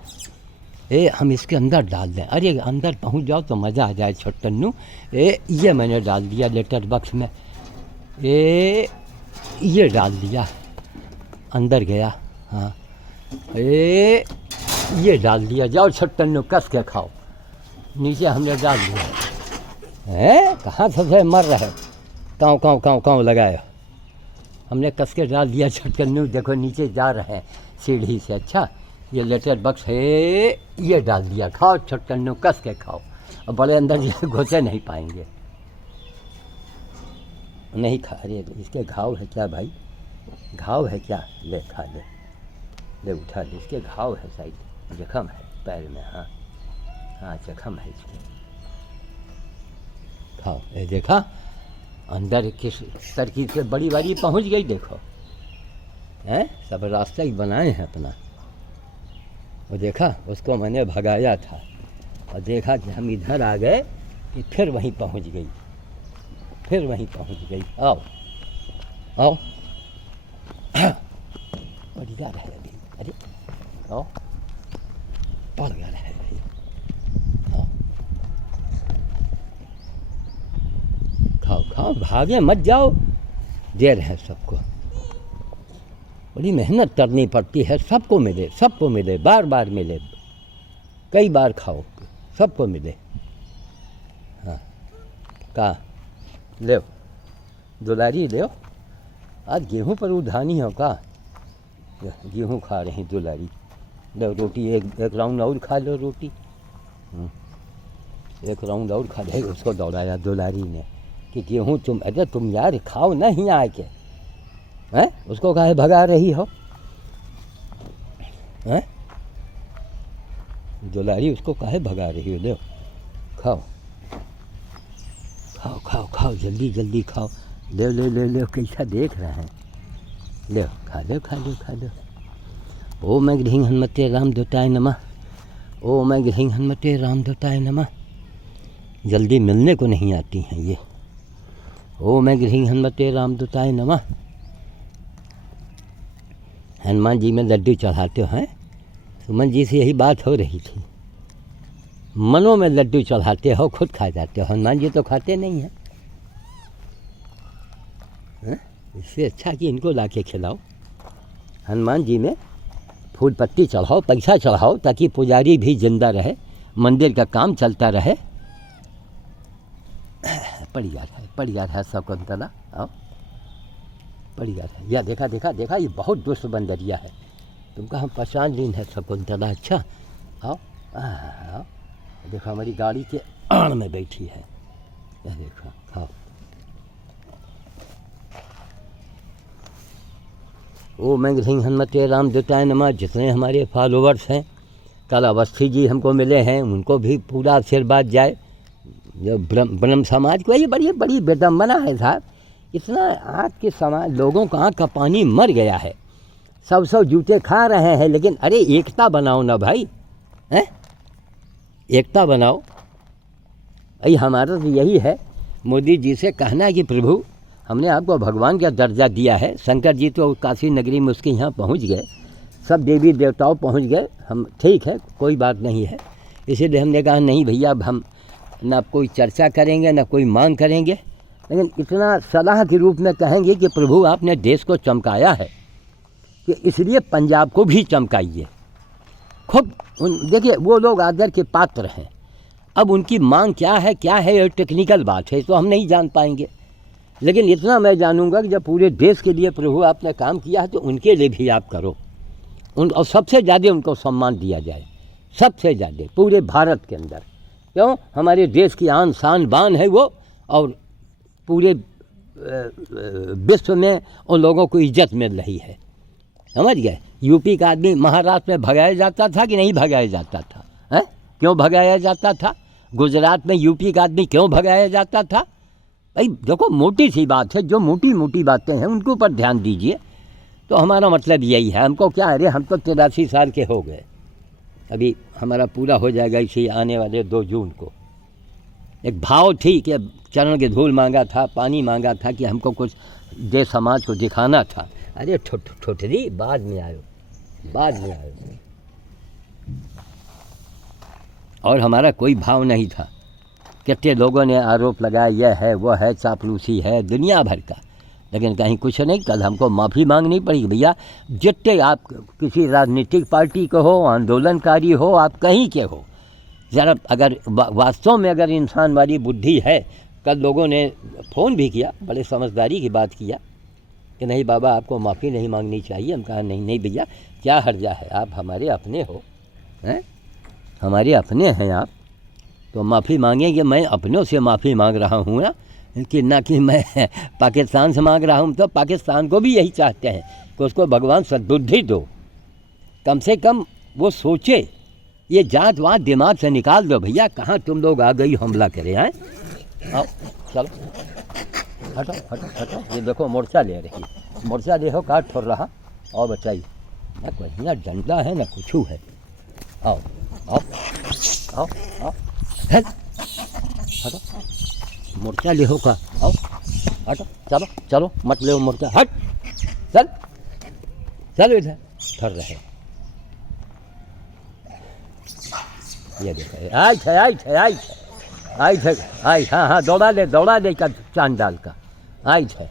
हम इसके अंदर डाल दें, अरे अंदर पहुंच जाओ तो मज़ा आ जाए छोटकन्नू। ये मैंने डाल दिया लेटर बॉक्स में, ये डाल दिया, अंदर गया। हाँ ये डाल दिया, जाओ छोटकन्नू कस के खाओ। नीचे हमने डाल दिया है, कहाँ से मर रहे, काँव लगाए, हमने कस के डाल दिया। छोटकन्नू देखो नीचे जा रहे हैं सीढ़ी से। अच्छा ये लेटर बॉक्स है, ये डाल दिया, खाओ छोटकन्नू कस के खाओ। और बड़े अंदर जो घुसे नहीं पाएंगे, नहीं खा रहे। इसके घाव है क्या भाई, घाव है क्या? ले खा ले, ले उठा ले, इसके घाव है, साइड जख्म है पैर में। हाँ हाँ जख्म है इसके, खाओ। ये देखा अंदर किस तरकीब से बड़ी बारी पहुंच गई, देखो हैं, सब रास्ता ही बनाए हैं अपना। वो देखा, उसको मैंने भगाया था और देखा कि हम इधर आ गए कि फिर वहीं पहुंच गई, फिर वहीं पहुंच गई। आओ आओ, बढ़िया रहे अभी, अरे आओ, पड़ गया रहे अभी, आओ खाओ खाओ, भागे मत जाओ, दे रहे हैं सबको। बड़ी मेहनत करनी पड़ती है, सबको मिले, बार बार मिले, कई बार खाओ, सबको मिले। हाँ का ले दुलारी ले, आज गेहूँ पर उधानी हो का, गेहूँ खा रही दुलारी। ले रोटी एक राउंड और खा लो रोटी, एक राउंड और खा ले। उसको दौड़ाया दुलारी ने कि गेहूँ तुम, अरे तुम यार खाओ ना ही आके, हैं? उसको काहे भगा रही हो, हैं? दुलारी उसको काहे भगा रही हो? ले खाओ खाओ खाओ खाओ, जल्दी जल्दी खाओ, ले ले ले ले, कैसा देख रहे हैं, ले खा लो खा लो खा लो। ओम ह्रीं हनुमते रामदूताय नमः, ओम ह्रीं हनुमते रामदूताय नमः। जल्दी मिलने को नहीं आती हैं ये। ओम ह्रीं हनुमते रामदूताय नमः। हनुमान जी में लड्डू चढ़ाते हैं, सुमन जी से यही बात हो रही थी। मनों में लड्डू चढ़ाते हो, खुद खा जाते हो, हनुमान जी तो खाते नहीं हैं। इससे अच्छा कि इनको ला के खिलाओ। हनुमान जी में फूल पत्ती चढ़ाओ, पैसा चढ़ाओ, ताकि पुजारी भी जिंदा रहे, मंदिर का काम चलता रहे। बढ़िया है शकुंतला, आओ बढ़िया है। या देखा देखा देखा, ये बहुत दुष्ट बंदरिया है, तुमको हम पहचान लीन है शकुंतला। अच्छा आओ आओ, देखो हमारी गाड़ी के आड़ में बैठी है, यह देखो खाओ। ओम ह्रीं हनुमते रामदूताय नमः। जितने हमारे फॉलोवर्स हैं, कल अवस्थी जी हमको मिले हैं, उनको भी पूरा आशीर्वाद जाए। जो ब्रह्म समाज को, ये बड़ी विडम्बना है साहब, इतना आज के समाज लोगों का आँख का पानी मर गया है। सब जूते खा रहे हैं, लेकिन अरे एकता बनाओ ना भाई, हैं? एकता बनाओ। अरे हमारा तो यही है, मोदी जी से कहना है कि प्रभु हमने आपको भगवान का दर्जा दिया है। शंकर जी तो काशी नगरी में उसके यहाँ पहुँच गए, सब देवी देवताओं पहुँच गए, हम ठीक है, कोई बात नहीं है। इसीलिए हमने कहा नहीं भैया, अब हम ना कोई चर्चा करेंगे ना कोई मांग करेंगे, लेकिन इतना सलाह के रूप में कहेंगे कि प्रभु आपने देश को चमकाया है, कि इसलिए पंजाब को भी चमकाइए। खूब देखिए वो लोग आदर के पात्र हैं। अब उनकी मांग क्या है ये टेक्निकल बात है, तो हम नहीं जान पाएंगे, लेकिन इतना मैं जानूंगा कि जब पूरे देश के लिए प्रभु आपने काम किया है तो उनके लिए भी आप करो। और सबसे ज़्यादा उनको सम्मान दिया जाए, सबसे ज़्यादा पूरे भारत के अंदर। क्यों? हमारे देश की आन शान बान है वो, और पूरे विश्व में उन लोगों को इज्जत मिल रही है। समझ गए? यूपी का आदमी महाराष्ट्र में भगाया जाता था कि नहीं भगाया जाता था? हैं? क्यों भगाया जाता था? गुजरात में यूपी का आदमी क्यों भगाया जाता था? भाई देखो, मोटी सी बात है, जो मोटी मोटी बातें हैं उनके ऊपर ध्यान दीजिए। तो हमारा मतलब यही है। हमको क्या है, हम तो 83 साल के हो गए, अभी हमारा पूरा हो जाएगा इसी आने वाले 2 जून को। एक भाव थी कि चरण के धूल मांगा था, पानी मांगा था, कि हमको कुछ देश समाज को दिखाना था। अरे ठोठरी बाद में आयो, बाद में आयो। और हमारा कोई भाव नहीं था। कितने लोगों ने आरोप लगाया, यह है वो है, चापलूसी है, दुनिया भर का, लेकिन कहीं कुछ नहीं। कल हमको माफ़ी मांगनी पड़ी। भैया जितने आप किसी राजनीतिक पार्टी के हो, आंदोलनकारी हो, आप कहीं के हो, ज़रा अगर वास्तव में अगर इंसान वाली बुद्धि है। कल लोगों ने फ़ोन भी किया, बड़े समझदारी की बात किया कि नहीं बाबा आपको माफ़ी नहीं मांगनी चाहिए। हम कहा नहीं नहीं भैया, क्या हर्जा है, आप हमारे अपने हो, हैं, हमारे अपने हैं आप, तो माफ़ी मांगेंगे। मैं अपनों से माफ़ी मांग रहा हूँ ना, कि मैं पाकिस्तान से मांग रहा हूँ। तो पाकिस्तान को भी यही चाहते हैं कि उसको भगवान सद्बुद्धि दो, कम से कम वो सोचे। ये जात वात दिमाग से निकाल दो भैया। कहाँ तुम लोग आ गई हमला करे हैं? आओ चलो, हटो हटो हटो। ये देखो मोर्चा ले रही है, मोर्चा देखो काट ठोर रहा। और बताइए, ना कोई ना डंडा है ना कुछ है। आओ आओ आओ आओ, हटो, मोर्चा ले हो का, आओ हटो, चलो चलो, मत ले मोर्चा, हट, चल चलो इधर ठर रहे। ये देखो आई थे, हाँ हाँ, दौड़ा दे का चांद डाल का आई थे।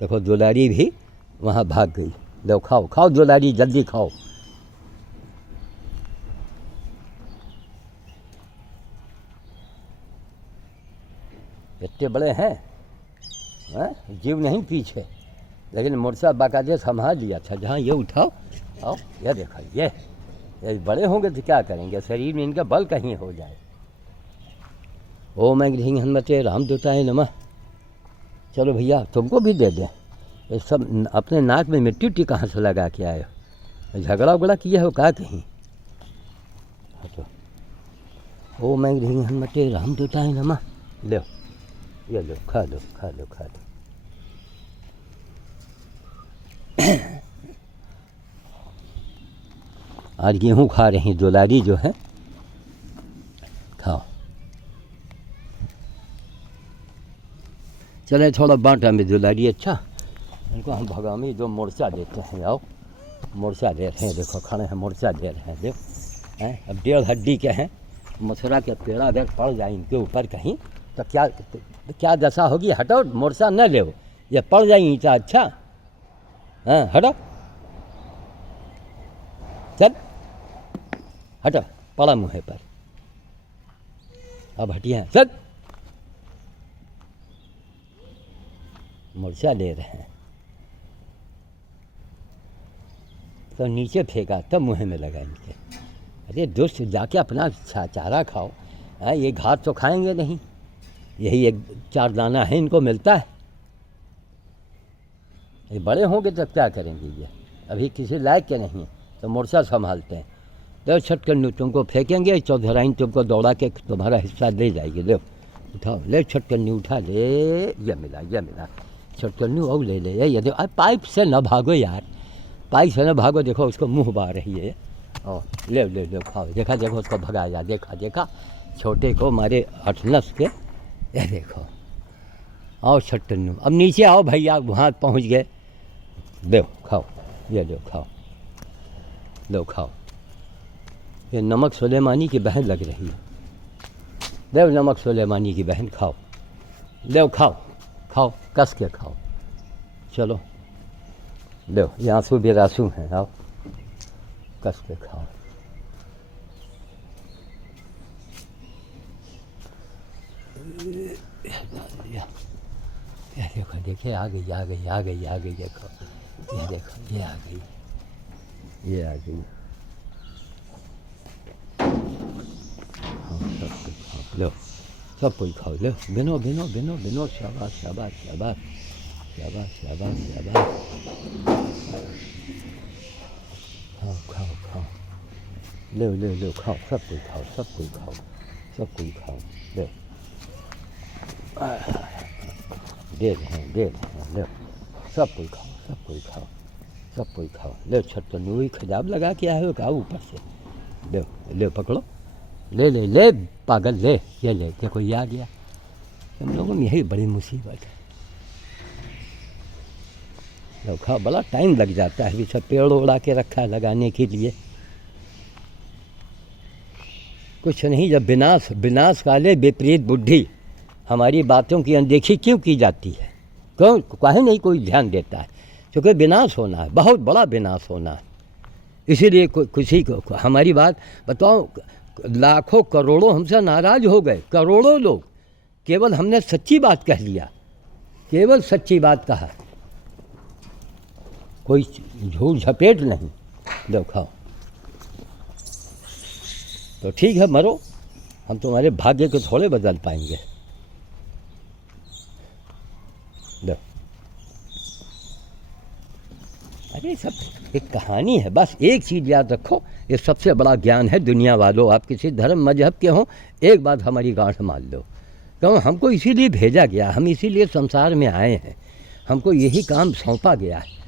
देखो दुलारी भी वहाँ भाग गई। लो खाओ खाओ दुलारी, जल्दी खाओ। इतने बड़े हैं, जीव नहीं पीछे, लेकिन मोर्चा बाकायदे संभाल लिया था। जहाँ ये उठाओ, आओ ये देखो, ये बड़े होंगे तो क्या करेंगे, शरीर में इनका बल कहीं हो जाए। ओम ऐं हनुमते रामदूताय नमः। चलो भैया तुमको भी दे दें। ये सब अपने नाक में मिट्टी उट्टी कहाँ से लगा के आए हो? झगड़ा उगड़ा किया हो का कहीं? तो ओम ऐं हनुमते रामदूताय नमः। लो ये लो, खा लो खा लो खा लो। आज गेहूँ खा रही दुलारी जो है, खाओ। चले थोड़ा बांटा में दुलारी। अच्छा, इनको हम भगामी जो मोर्चा देते हैं। आओ मोर्चा दे रहे हैं, देखो खड़े हैं, मोर्चा दे रहे हैं। देखो हैं, अब 1.5 हड्डी के हैं, मथुरा के पेड़ा अगर पड़ जाए इनके ऊपर कहीं तो क्या दशा होगी। हटो, मोर्चा न ले, ये पड़ जाए ईंटा। अच्छा हाँ, हटो, चल हटो, पड़ा मुँह पर। अब हटिया, चल। मोर्चा ले रहे हैं तो नीचे फेंका, तब मुँह में लगा इनके। अरे दोस्त, जाके अपना चारा खाओ। ये घास तो खाएंगे नहीं, यही 1-4 दाना है इनको मिलता है। ये बड़े होंगे तो क्या करेंगे, ये अभी किसी लायक के नहीं, तो मोर्चा संभालते हैं। तो छटकन्नू तुमको फेंकेंगे, चौधराइन तुमको दौड़ा के तुम्हारा हिस्सा ले जाएगी। ले उठाओ, ले छटकन्नू उठा ले। ये मिला छटकन्नू, और ले ये देखो। पाइप से न भागो यार, पाइप से न भागो। देखो उसको मुँह बा रही है। और ले खाओ। देखा उसको भगाया, देखा छोटे को मारे 8 नस के। ये देखो, आओ छटकन्नू, अब नीचे आओ भैया, वहाँ पहुँच गए। दो खाओ, ये लो खाओ, लो खाओ। ये नमक सुलेमानी की बहन लग रही है। देव नमक सुलेमानी की बहन, खाओ, देव खाओ खाओ। कस के खाओ। चलो लो, ये आंसू बेरासू हैं, आओ कस के खाओ। ये देखो, देखिए आ गई आ गई आ गई आ गई, देखो ये देखो, ये आ गई, ये आ गई। हाँ सब कुछ खाओ, लो सब कुछ खाओ, लो बिनो बिनो बिनो बिनो, शाबाश शाबाश शाबाश शाबाश शाबाश शाबाश। खाओ खाओ खाओ, लो लो लो खाओ, सब कुछ खाओ, सब कुछ खाओ, सब कुछ खाओ, लो दे रहे हैं, लो सब कुछ खाओ, सब कुछ खाओ, सब कुछ खाओ। लो छटनी हुई खजाब लगा के आए हो का ऊपर से, लो ले पकड़ो, ले ले ले पागल, ले ये ले, देखो ये आ गया। हम लोगों में यही बड़ी मुसीबत है। लो खाओ, बड़ा टाइम लग जाता है, सब पेड़ उड़ा के रखा है लगाने के लिए। कुछ नहीं, जब विनाश काले विपरीत बुद्धि, हमारी बातों की अनदेखी क्यों की जाती है? क्यों काहे नहीं कोई ध्यान देता है? क्योंकि विनाश होना है, बहुत बड़ा विनाश होना है। इसीलिए किसी को हमारी बात बताओ, लाखों करोड़ों हमसे नाराज़ हो गए, करोड़ों लोग, केवल हमने सच्ची बात कह लिया, केवल सच्ची बात कहा, कोई झूठ झपेट नहीं। लो खाओ, तो ठीक है मरो, हम तुम्हारे भाग्य को थोड़े बदल पाएंगे। लो, अरे सब एक कहानी है, बस एक चीज़ याद रखो, ये सबसे बड़ा ज्ञान है दुनिया वालों। आप किसी धर्म मजहब के हों, एक बात हमारी गांठ मान लो, क्यों हमको इसीलिए भेजा गया, हम इसीलिए संसार में आए हैं, हमको यही काम सौंपा गया है।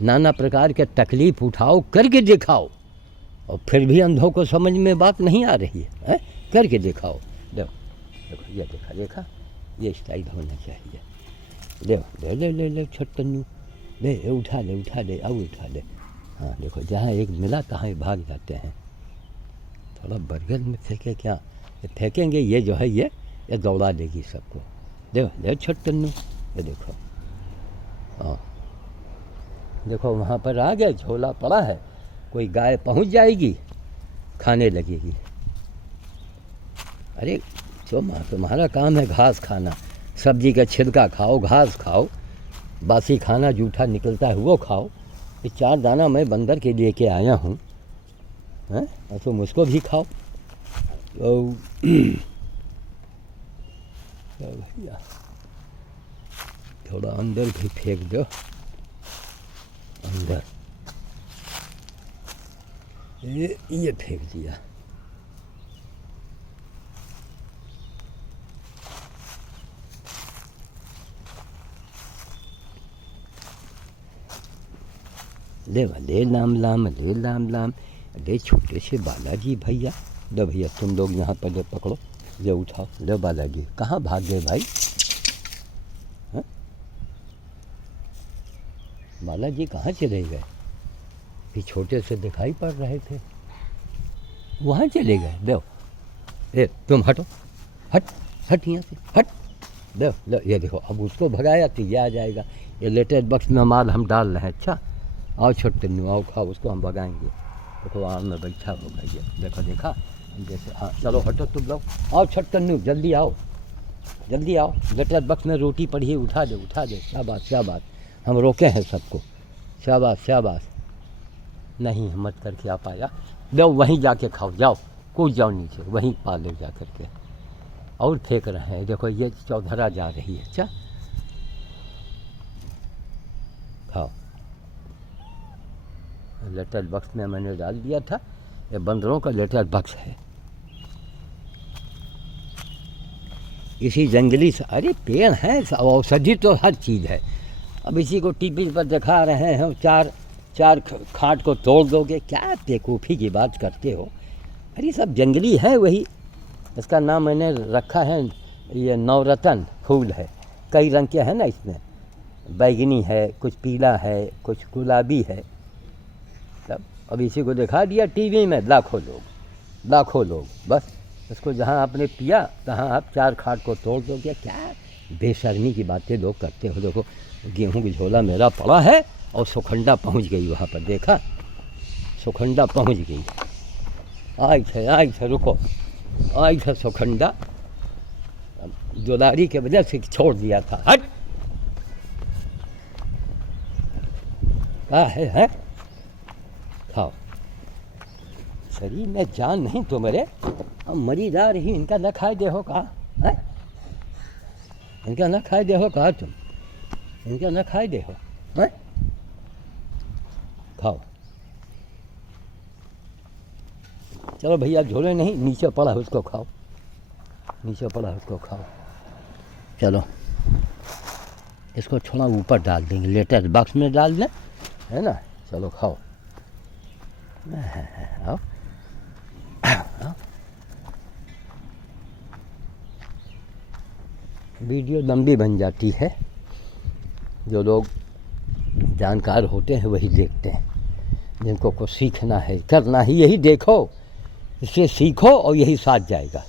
नाना प्रकार के तकलीफ़ उठाओ, करके दिखाओ, और फिर भी अंधों को समझ में बात नहीं आ रही है, करके दिखाओ। देखो ये देखा देखा, ये स्टाइल होना चाहिए। ले ले ले ले ले छटन्नू, ले उठा ले उठा ले, अब उठा ले। हाँ देखो, जहाँ एक मिला तहाँ भाग जाते हैं। थोड़ा बर्गर में फेंके क्या, ये फेंकेंगे, ये जो है ये दौड़ा देगी सबको। देखो ले छटन्नू, ये देखो, हाँ देखो वहाँ पर आ गया, झोला पड़ा है, कोई गाय पहुँच जाएगी, खाने लगेगी। अरे जो तुम्हारा काम है घास खाना, सब्जी का छिलका खाओ, घास खाओ, बासी खाना जूठा निकलता है वो खाओ। ये 4 दाना मैं बंदर के लिए के आया हूँ, हैं, और तुम उसको भी खाओ। तो भैया थोड़ा अंदर भी फेंक दो, अंदर ये फेंक दिया। ले लाम लाम, ले लाम लाम, ले छोटे से बालाजी भैया। लो भैया तुम लोग यहाँ पर ले पकड़ो, ले उठाओ, ले बालाजी। कहाँ भाग गए भाई? हाँ बालाजी कहाँ चले गए? ये छोटे से दिखाई पड़ रहे थे, वहाँ चले गए। दो तुम हटो, हट हट यहाँ से हट। दो लो, ये देखो, अब उसको भगाया तो ये आ जाएगा। ये लेटर बॉक्स में माल हम डाल रहे हैं। अच्छा आओ छोटन्नू, आओ खाओ, उसको हम भगाएंगे। देखो आम में बैठा होगा ये, देखो देखा जैसे। हाँ चलो हटो तुम लोग, आओ छोटन्नू, जल्दी आओ, जल्दी आओ। लेटर बॉक्स में रोटी पड़ी है, उठा दे उठा दे। शाबाश शाबाश, हम रोके हैं सबको। शाबाश शाबाश, नहीं हिम्मत करके आ पाया। लो वहीं जाके खाओ, जाओ कूद जाओ नीचे, वहीं पा लो जा करके। और फेंक रहे हैं, देखो ये चौधरा जा रही है। अच्छा खाओ, लेटर बॉक्स में मैंने डाल दिया था, ये बंदरों का लेटर बॉक्स है। इसी जंगली से, अरे पेड़ है, औषधि तो हर चीज़ है। अब इसी को टीवी पर दिखा रहे हैं, चार खाट को तोड़ दोगे, क्या बेवकूफ़ी की बात करते हो? अरे सब जंगली है वही। इसका नाम मैंने रखा है, ये नवरत्न फूल है, कई रंग के हैं ना इसमें, बैगनी है, कुछ पीला है, कुछ गुलाबी है। तब अब इसी को दिखा दिया टीवी में, लाखों लोग। बस इसको जहाँ आपने पिया तहाँ आप 4 खाट को तोड़ दोगे, क्या बेशर्मी की बातें लोग करते हो। देखो गेहूं की झोला मेरा पड़ा है और सुखंडा पहुंच गई वहाँ पर, देखा सुखंडा पहुंच गई। आई थे रुको, आई थे सुखंडा, दुलारी के वजह से छोड़ दिया था। हट है खाओ, शरीर में जान नहीं तो मेरे, अब मरी जा रही, इनका न खाए दे हो कहा है, इनका न खाए दे हो कहा तुम, इनका न खाए दे हो है? खाओ। चलो भैया झोले नहीं, नीचे पड़ा है उसको खाओ, नीचे पड़ा है उसको खाओ। चलो इसको थोड़ा ऊपर डाल देंगे, लेटर बॉक्स में डाल दें, है ना। चलो खाओ, आओ आओ। वीडियो लंबी बन जाती है, जो लोग जानकार होते हैं वही देखते हैं, जिनको को सीखना है करना ही यही देखो, इससे सीखो और यही साथ जाएगा।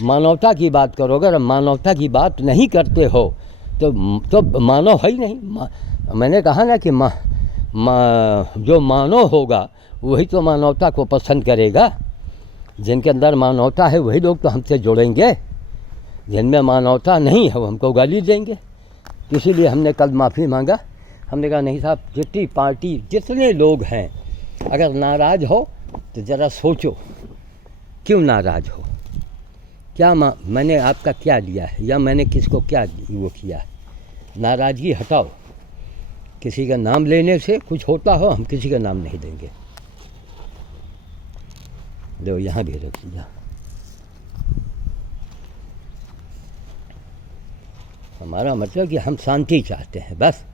मानवता की बात करोगे, अगर मानवता की बात नहीं करते हो तो मानव है ही नहीं। मैंने कहा ना कि जो मानव होगा वही तो मानवता को पसंद करेगा। जिनके अंदर मानवता है वही लोग तो हमसे जुड़ेंगे, जिनमें मानवता नहीं है वो हमको गाली देंगे। इसीलिए हमने कल माफ़ी मांगा। हमने कहा नहीं साहब, जितनी पार्टी जितने लोग हैं, अगर नाराज़ हो तो ज़रा सोचो क्यों नाराज़ हो, क्या मैंने आपका क्या लिया है या मैंने किसको क्या वो किया है। नाराज़गी हटाओ। किसी का नाम लेने से कुछ होता हो, हम किसी का नाम नहीं देंगे। लो यहाँ भी रख दिया। हमारा मतलब कि हम शांति चाहते हैं, बस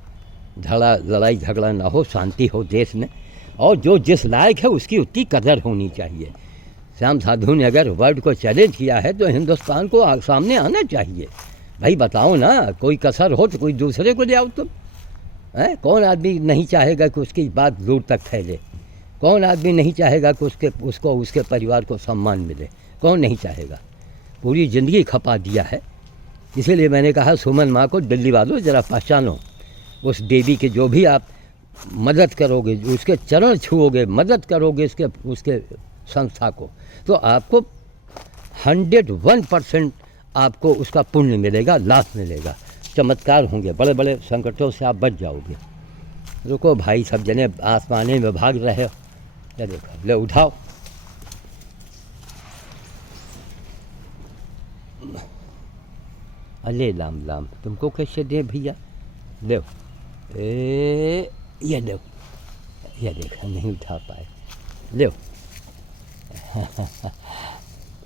लड़ाई झगड़ा ना हो, शांति हो देश में, और जो जिस लायक है उसकी उतनी कदर होनी चाहिए। श्याम साधु ने अगर वर्ल्ड को चैलेंज किया है तो हिंदुस्तान को सामने आना चाहिए। भाई बताओ ना, कोई कसर हो तो कोई दूसरे को ले आओ तुम। कौन आदमी नहीं चाहेगा कि उसकी बात दूर तक फैले? कौन आदमी नहीं चाहेगा कि उसके परिवार को सम्मान मिले? कौन नहीं चाहेगा? पूरी ज़िंदगी खपा दिया है। इसीलिए मैंने कहा सुमन माँ को दिल्ली वालों ज़रा पहचानो, उस देवी के जो भी आप मदद करोगे, उसके चरण छुओगे, मदद करोगे उसके संस्था को, तो आपको 101% आपको उसका पुण्य मिलेगा, लाभ मिलेगा, चमत्कार होंगे, बड़े बड़े संकटों से आप बच जाओगे। रुको भाई, सब जने आसमाने में भाग रहे हो। ये देखो, ले उठाओ। अले लाम लाम, तुमको कैसे दे भैया? ले ये लो, ये देखा नहीं उठा पाए, ले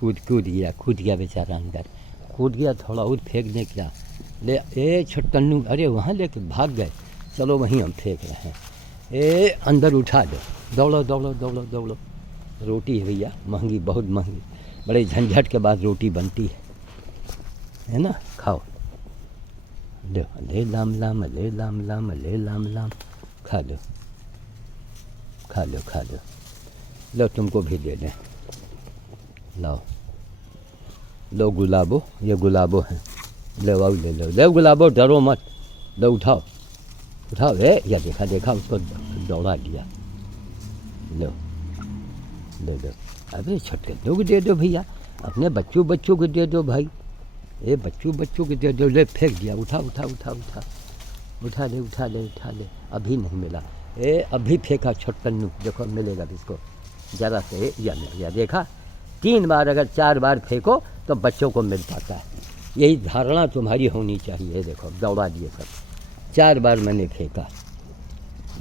कूद गया बेचारा अंदर, कूद गया, थोड़ा और फेंकने क्या ले छटकन्नू, अरे वहाँ लेके भाग गए। चलो वहीं हम फेंक रहे हैं, अंदर उठा दो, दौड़ो दौड़ो दौड़ो दौड़ो। रोटी है भैया, महंगी, बहुत महंगी, बड़े झंझट के बाद रोटी बनती है ना। खाओ, ले लाम लाम, ले लाम लाम, ले लाम लाम, खा लो खा लो खा लो। लो तुमको भी दे दें, लाओ लो गुलाबो, ये गुलाबो हैं, लो आओ ले लो, ले गुलाबो, डरो मत, लो उठाओ उठाओ। या देखा उसको दौड़ा दिया। लो लो लो, अबे छटके लोग दे दो भैया, अपने बच्चों को दे दो भाई, ये बच्चों को दे दो। ले फेंक दिया, उठा ले। अभी नहीं मिला, अभी फेंका छटकन्नू, देखो मिलेगा इसको ज़रा से, या देखा 3 बार, अगर 4 बार फेंको तो बच्चों को मिल पाता है। यही धारणा तुम्हारी होनी चाहिए। देखो दौड़ा दिए सब, 4 बार मैंने फेंका,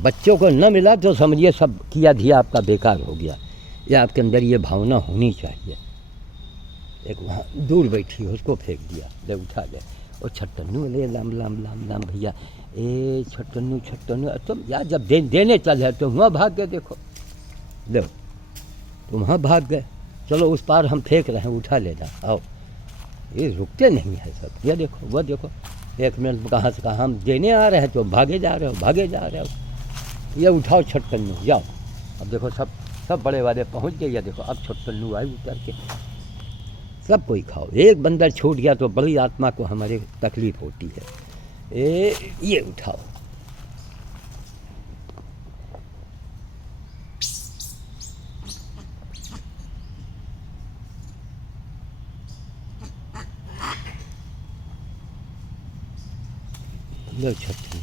बच्चों को न मिला तो समझिए सब किया धिया आपका बेकार हो गया। ये आपके अंदर ये भावना होनी चाहिए। एक वहाँ दूर बैठी है, उसको फेंक दिया, ले उठा ले। और छटन्नू, ले लाम लाम लाम लाम भैया, छटन्नू। तुम यार जब देने चले तो वहाँ भाग गए, देखो लो तुम वहाँ भाग गए। चलो उस पार हम फेंक रहे हैं, उठा लेना, आओ। ये रुकते नहीं है सब, ये देखो वो देखो, 1 मिनट कहाँ से कहाँ हम देने आ रहे हैं तो भागे जा रहे हो। ये उठाओ छटकन्नू, जाओ। अब देखो सब बड़े वाले पहुँच गए। ये देखो अब छटकन्नू आई उतर के, सब कोई खाओ। एक बंदर छूट गया तो बड़ी आत्मा को हमारे तकलीफ होती है। ये उठाओ। लो छठी,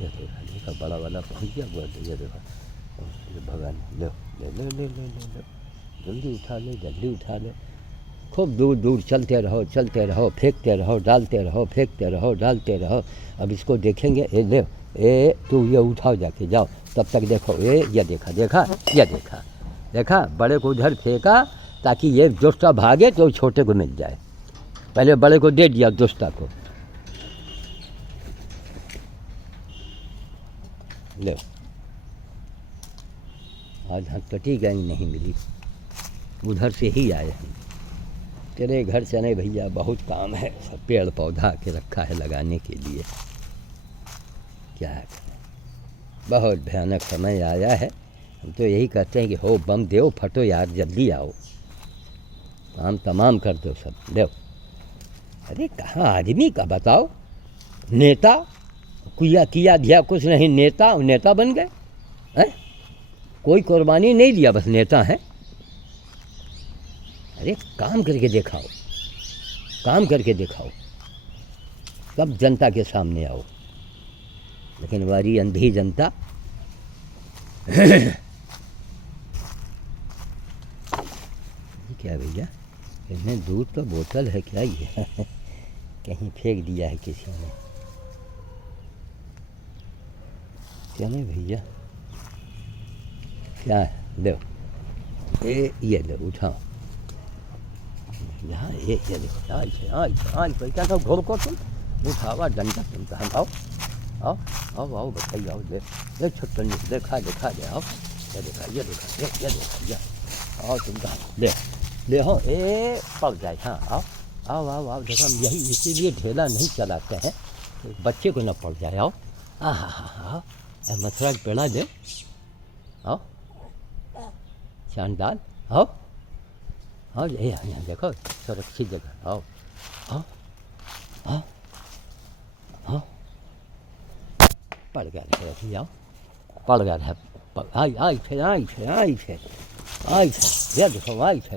ये देखा बड़ा वाला पहुँच गया। ये देखो भगवान, लो ले लो ले लो ले लो, जल्दी उठा ले, जल्दी उठा ले। खूब दूर दूर चलते रहो, चलते रहो, फेंकते रहो, डालते रहो, फेंकते रहो, डालते रहो। अब इसको देखेंगे। ले तू ये उठाओ, जाके जाओ। तब तक देखो, ये देखा देखा, ये देखा देखा, बड़े को उधर फेंका ताकि ये दोस्ता भागे तो छोटे को मिल जाए। पहले बड़े को दे दिया दोस्ता को। ले, आज हथकटी गई नहीं मिली, उधर से ही आए हम। तेरे घर चले भैया, बहुत काम है। सब पेड़ पौधा के रखा है लगाने के लिए। क्या करें, बहुत भयानक समय आया है। हम तो यही कहते हैं कि हो बम दो, फटो यार, जल्दी आओ, काम तमाम कर दो सब। दो। अरे कहाँ आदमी का बताओ, नेता किया दिया कुछ नहीं, नेता बन गए हैं? कोई कुर्बानी नहीं दिया, बस नेता हैं। अरे काम करके दिखाओ, काम करके दिखाओ, तब जनता के सामने आओ। लेकिन हमारी अंधी जनता क्या भैया, इसमें दूध तो बोतल है क्या ये? कहीं फेंक दिया है किसी ने। क्या नहीं भैया, क्या है? लो, ये लो, उठाओ। यहाँ ये देखो, आज क्या कहो, घोर को तुम उठावा, डंडा तुमका हम। आओ बताइए, आओ ले छुट्टन, देखा दे, आओ ये देखा, आओ तुमका ले हो, पक जाए। हाँ आओ देखो, हम यही इसीलिए ढेला नहीं चलाते हैं तो बच्चे को न पड़ जाए। आओ, हाँ मथुरा के पेड़ा दे, आओ चांद, आओ यहाँ देखो, सुरक्षित जगह। आओ पड़ गया है, आओ पड़ गया है। आई थे, ये देखो, आई थे।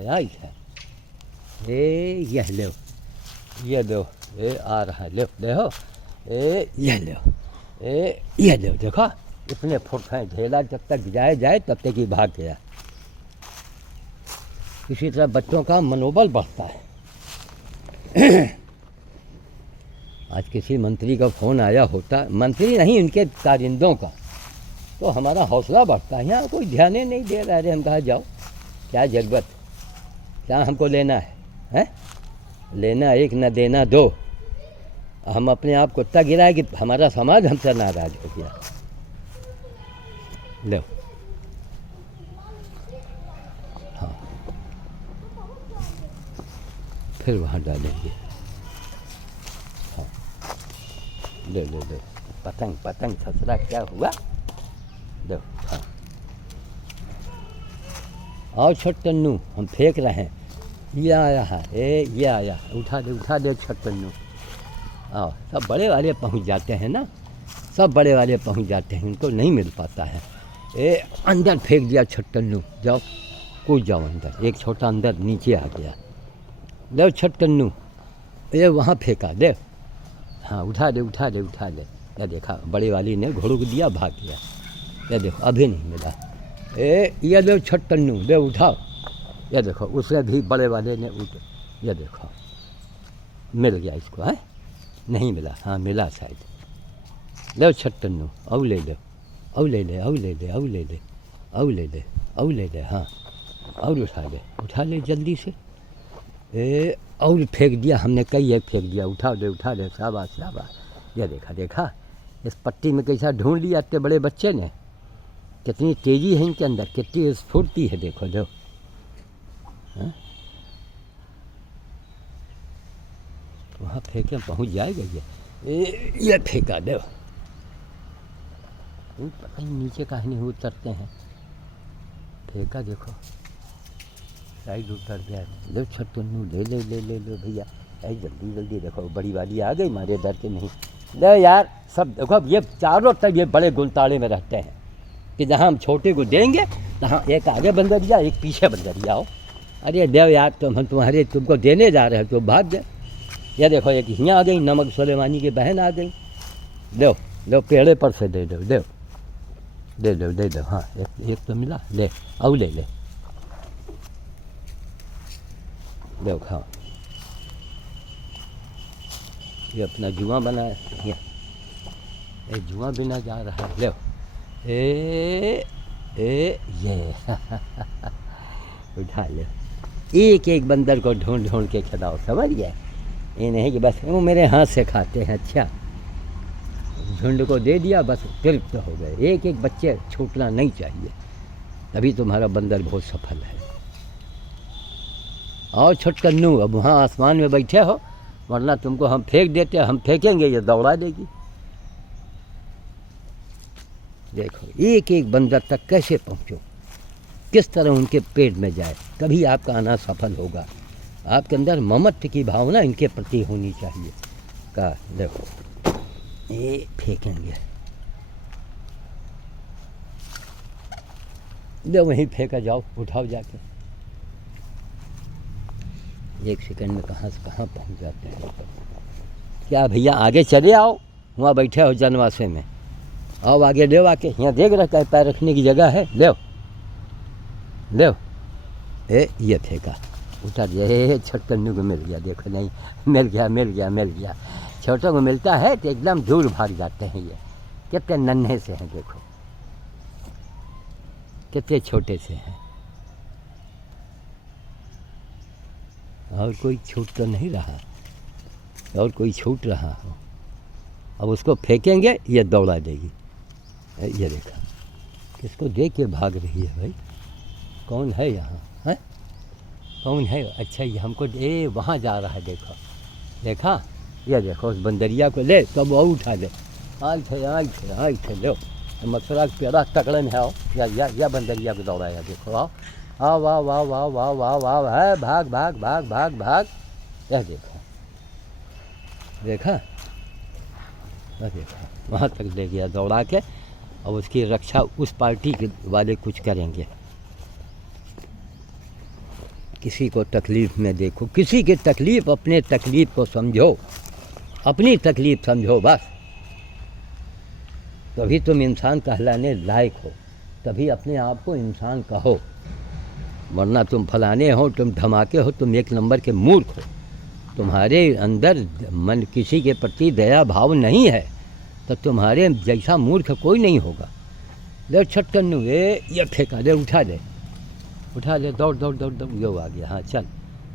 ये लो, आ रहा है, ले हो, ये लो, देखो इतने फुट हैं। ढेला जब तक जाए तब तक ही भाग गया। इसी तरह बच्चों का मनोबल बढ़ता है। आज किसी मंत्री का फ़ोन आया होता, मंत्री नहीं, उनके कारिंदों का, तो हमारा हौसला बढ़ता है। यहाँ कोई ध्यान ही नहीं दे रहा है। हम कहा जाओ, क्या ज़रूरत, क्या हमको लेना है? लेना एक, न देना दो। हम अपने आप को इतना गिरा है कि हमारा समाज हमसे नाराज़ हो गया। लो, हाँ, फिर वहाँ डालेंगे। हाँ, ले पतंग ससुरा क्या हुआ? दो, हाँ, और छट्टन्नू हम फेंक रहे हैं। ये आया है, ये आया, उठा दे छट्टन्नू। आओ, सब बड़े वाले पहुंच जाते हैं ना, सब बड़े वाले पहुंच जाते हैं, उनको नहीं मिल पाता है। अंदर फेंक दिया छट्टन्नू, जाओ कूद जाओ अंदर। एक छोटा अंदर नीचे आ गया। दे छट्टन्नू, ये वहाँ फेंका दे। हाँ, उठा दे। क्या देखा, बड़े वाली ने घोड़ू को दिया, भाग गया। ये देखो, अभी नहीं मिला। ये दो छट्टन्नू, दे उठाओ। ये देखो, उसे भी बड़े वाले ने ये देखो, मिल गया इसको। है नहीं मिला? हाँ मिला शायद। लो छट्टन्नू, औ ले ले। हाँ, और उठा ले जल्दी से। और फेंक दिया हमने, कई एक फेंक दिया। उठा दे, शाबाश। ये देखा, इस पट्टी में कैसा ढूंढ लिया इतने बड़े बच्चे ने। कितनी तेज़ी है इनके अंदर, कितनी स्फूर्ति है, देखो लो। हाँ, वहाँ फेंके पहुँच जाएगा ये फेंका दो। पता नहीं नीचे कहीं नहीं उतरते हैं। फेंका देखो, साइड उतर गया। लो छटकन्नू ले ले ले ले लो भैया, अरे जल्दी जल्दी देखो बड़ी वाली आ गई, मारे डर के नहीं। ले यार सब देखो, अब ये चारों तरफ ये बड़े गुलताड़े में रहते हैं कि जहाँ हम छोटे को देंगे तहाँ एक आगे बंदरिया एक पीछे बंदरिया हो। अरे देव यार हम तुम्हारे तुमको देने जा रहे हैं तो भाग गए। ये देखो एक यहाँ आ गई, नमक सुलेमानी की बहन आ गई। दो लो पेड़े पर से दे दो, दे दो। हाँ एक तो मिला, ले आओ ले ले, दो खाओ। ये अपना जुआ बनाया, ये जुआ बिना जा रहा है। लो ए ये उठा ले। एक एक बंदर को ढूंढ ढूंढ के खिलाओ, समझ गया? ये नहीं कि बस वो मेरे हाथ से खाते हैं। अच्छा झुंड को दे दिया बस तृप्त हो गए। एक एक बच्चे छूटना नहीं चाहिए, तभी तुम्हारा बंदर बहुत सफल है। और छुटकन्नू अब वहाँ आसमान में बैठे हो, वरना तुमको हम फेंक देते, हम फेंकेंगे ये दौड़ा देगी। देखो एक एक बंदर तक कैसे पहुँचो, किस तरह उनके पेट में जाए, तभी आपका आना सफल होगा। आपके अंदर ममत्व की भावना इनके प्रति होनी चाहिए। का देखो ये फेंकेंगे, दो वहीं फेंका जाओ, उठाओ जाके। एक सेकंड में कहाँ से कहाँ पहुँच जाते हैं। क्या भैया आगे चले आओ, वहाँ बैठे हो जनवासे में, आओ आगे ले आके। यहाँ देख रखा है पैर रखने की जगह है, ले ले। ये फेंका, उतर ये छटकन्नू को मिल गया। देखो नहीं मिल गया। छोटों को मिलता है तो एकदम दूर भाग जाते हैं। ये कितने नन्हे से हैं, देखो कितने छोटे से हैं। और कोई छूट तो नहीं रहा, और कोई छूट रहा हो। अब उसको फेंकेंगे, ये दौड़ा देगी। ये देखा, किसको देख के भाग रही है भाई? कौन है यहाँ है? कौन है? अच्छा ये हमको वहाँ जा रहा है। देखा ये देखो उस बंदरिया को ले, तब वो उठा ले। आज थे लो मथुरा के पेड़ा तकड़े में आओ। या बंदरिया को दौड़ाया, देखो आओ आओ वाह वाह वाह वाह वाह वाह वाह है, भाग भाग भाग भाग भाग। यह देखा वहाँ तक ले गया दौड़ा के। और उसकी रक्षा उस पार्टी के वाले कुछ करेंगे। किसी को तकलीफ़ में देखो, किसी की तकलीफ़, अपने तकलीफ़ को समझो, अपनी तकलीफ़ समझो बस। तभी तुम इंसान कहलाने लायक हो, तभी अपने आप को इंसान कहो। वरना तुम फलाने हो, तुम धमाके हो, तुम एक नंबर के मूर्ख हो। तुम्हारे अंदर मन किसी के प्रति दया भाव नहीं है, तो तुम्हारे जैसा मूर्ख कोई नहीं होगा। ले छटकन्नू, ये फेंका, ले उठा ले, दौड़ यो आ गया। हाँ चल,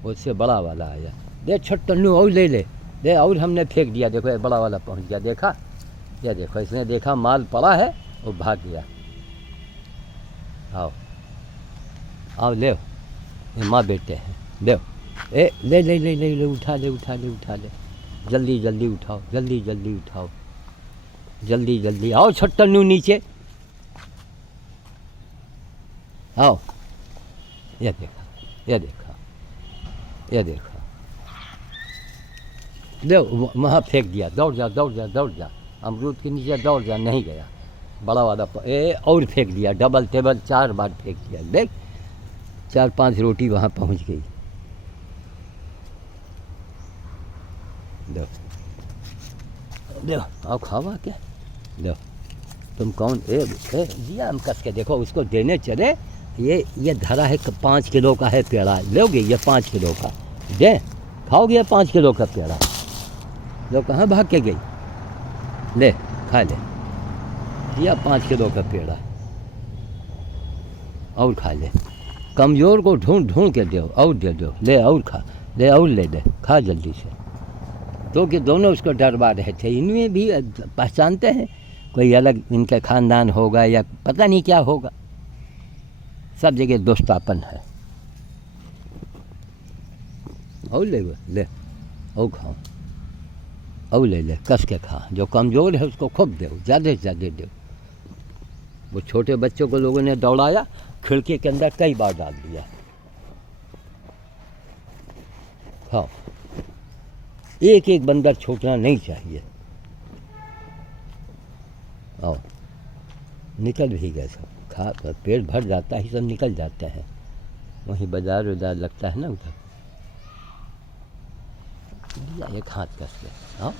उससे बड़ा वाला आया। दे छटकन्नू और ले ले, और हमने फेंक दिया। देखो ये बड़ा वाला पहुंच गया। देखा, ये देखो इसने देखा माल पड़ा है और भाग गया। आओ ले, माँ बेटे हैं, ले उठा ले। जल्दी उठाओ, जल्दी आओ छटकन्नू नीचे आओ। ये देखा ले, वहाँ फेंक दिया। दौड़ जा, अमरूद के नीचे दौड़ जा। नहीं गया बड़ा वाला, और फेंक दिया। डबल टेबल 4 बार फेंक दिया। देख 4-5 रोटी वहाँ पहुँच गई। देखो आओ खावा क्या। देखो तुम कौन? दिया हम कस के। देखो उसको देने चले, ये धरा है 5 किलो का है पेड़ा। लोगे ये 5 किलो का दे, खाओगे 5 किलो का पेड़ा। लो कहाँ भाग के गई? ले खा ले, या 5 किलो का पेड़ा और खा ले। कमज़ोर को ढूंढ के दो और दे दो। ले और खा ले, और ले खा जल्दी से। तो कि दोनों उसको डरवा रहे थे। इनमें भी पहचानते हैं, कोई अलग इनका ख़ानदान होगा या पता नहीं क्या होगा। सब जगह दोस्तापन है। और ले और खाओ, और ले कस के खा। जो कमज़ोर है उसको खूब दो, ज़्यादा से ज़्यादा दो। वो छोटे बच्चों को लोगों ने दौड़ाया, खिड़की के अंदर कई बार डाल दिया। खाओ, एक एक बंदर छूटना नहीं चाहिए। आओ, निकल भी गए सब, खा पेट भर जाता ही सब निकल जाते हैं। वहीं बाजार उजार लगता है ना उधर, एक हाथ कस के। हाँ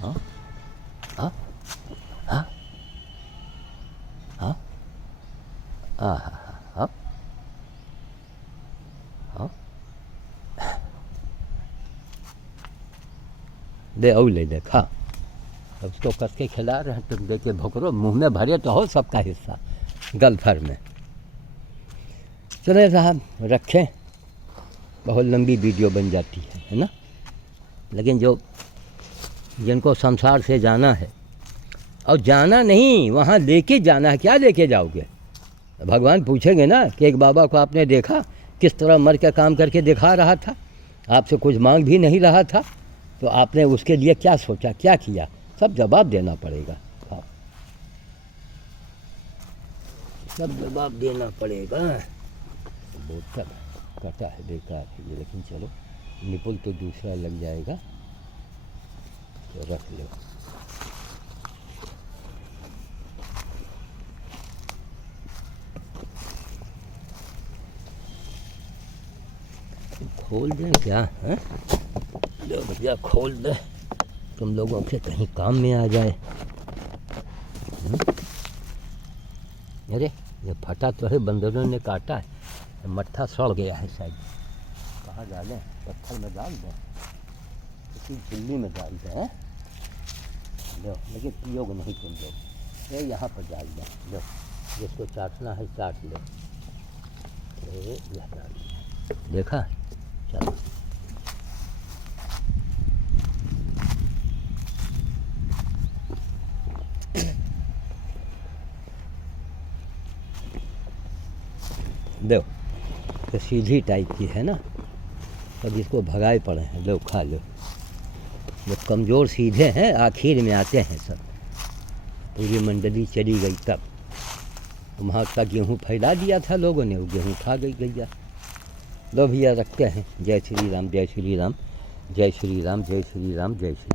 हाँ हाँ हाँ हाँ हाँ हाँ हाँ, दे और ले ले खा। अब उसको कस के खिला रहे हैं, तुम देखे भोकरो, मुंह में भरे तो हो सबका हिस्सा, गल भर में। चले साहब रखें, बहुत लंबी वीडियो बन जाती है ना। लेकिन जो जिनको संसार से जाना है, और जाना नहीं वहाँ लेके जाना है, क्या लेके जाओगे? भगवान पूछेंगे ना कि एक बाबा को आपने देखा किस तरह मर के काम करके दिखा रहा था, आपसे कुछ मांग भी नहीं रहा था, तो आपने उसके लिए क्या सोचा, क्या किया, सब जवाब देना पड़ेगा। हाँ, सब जवाब देना पड़ेगा। बोतल कटा है, बेकार है ये, लेकिन चलो निपुल तो दूसरा लग जाएगा, तो रख लो। खोल दें क्या है? लो भैया खोल दे, तुम लोगों के कहीं काम में आ जाए। अरे ये फटा तो है, बंदरों ने काटा है, मट्ठा सड़ गया है शायद। कहाँ डालें? पत्थर में डाल दें, किसी झिल्ली में डाल दें। लो, लेकिन पियोगे नहीं तुम लोग, ये यहाँ पर डाल दें। लो, जिसको चाटना है चाट लो। यह डाल, देखा? चलो दो, तो सीधी टाइप की है ना, अब इसको भगाए पड़े हैं। लो खा लो, जो कमज़ोर सीधे हैं आखिर में आते हैं सब। पूरी मंडली चली गई तब वहाँ का गेहूँ फैला दिया था लोगों ने, वो गेहूँ खा गई गैया। लो भैया रखते हैं। जय श्री राम, जय श्री राम, जय श्री राम, जय श्री राम, जय श्री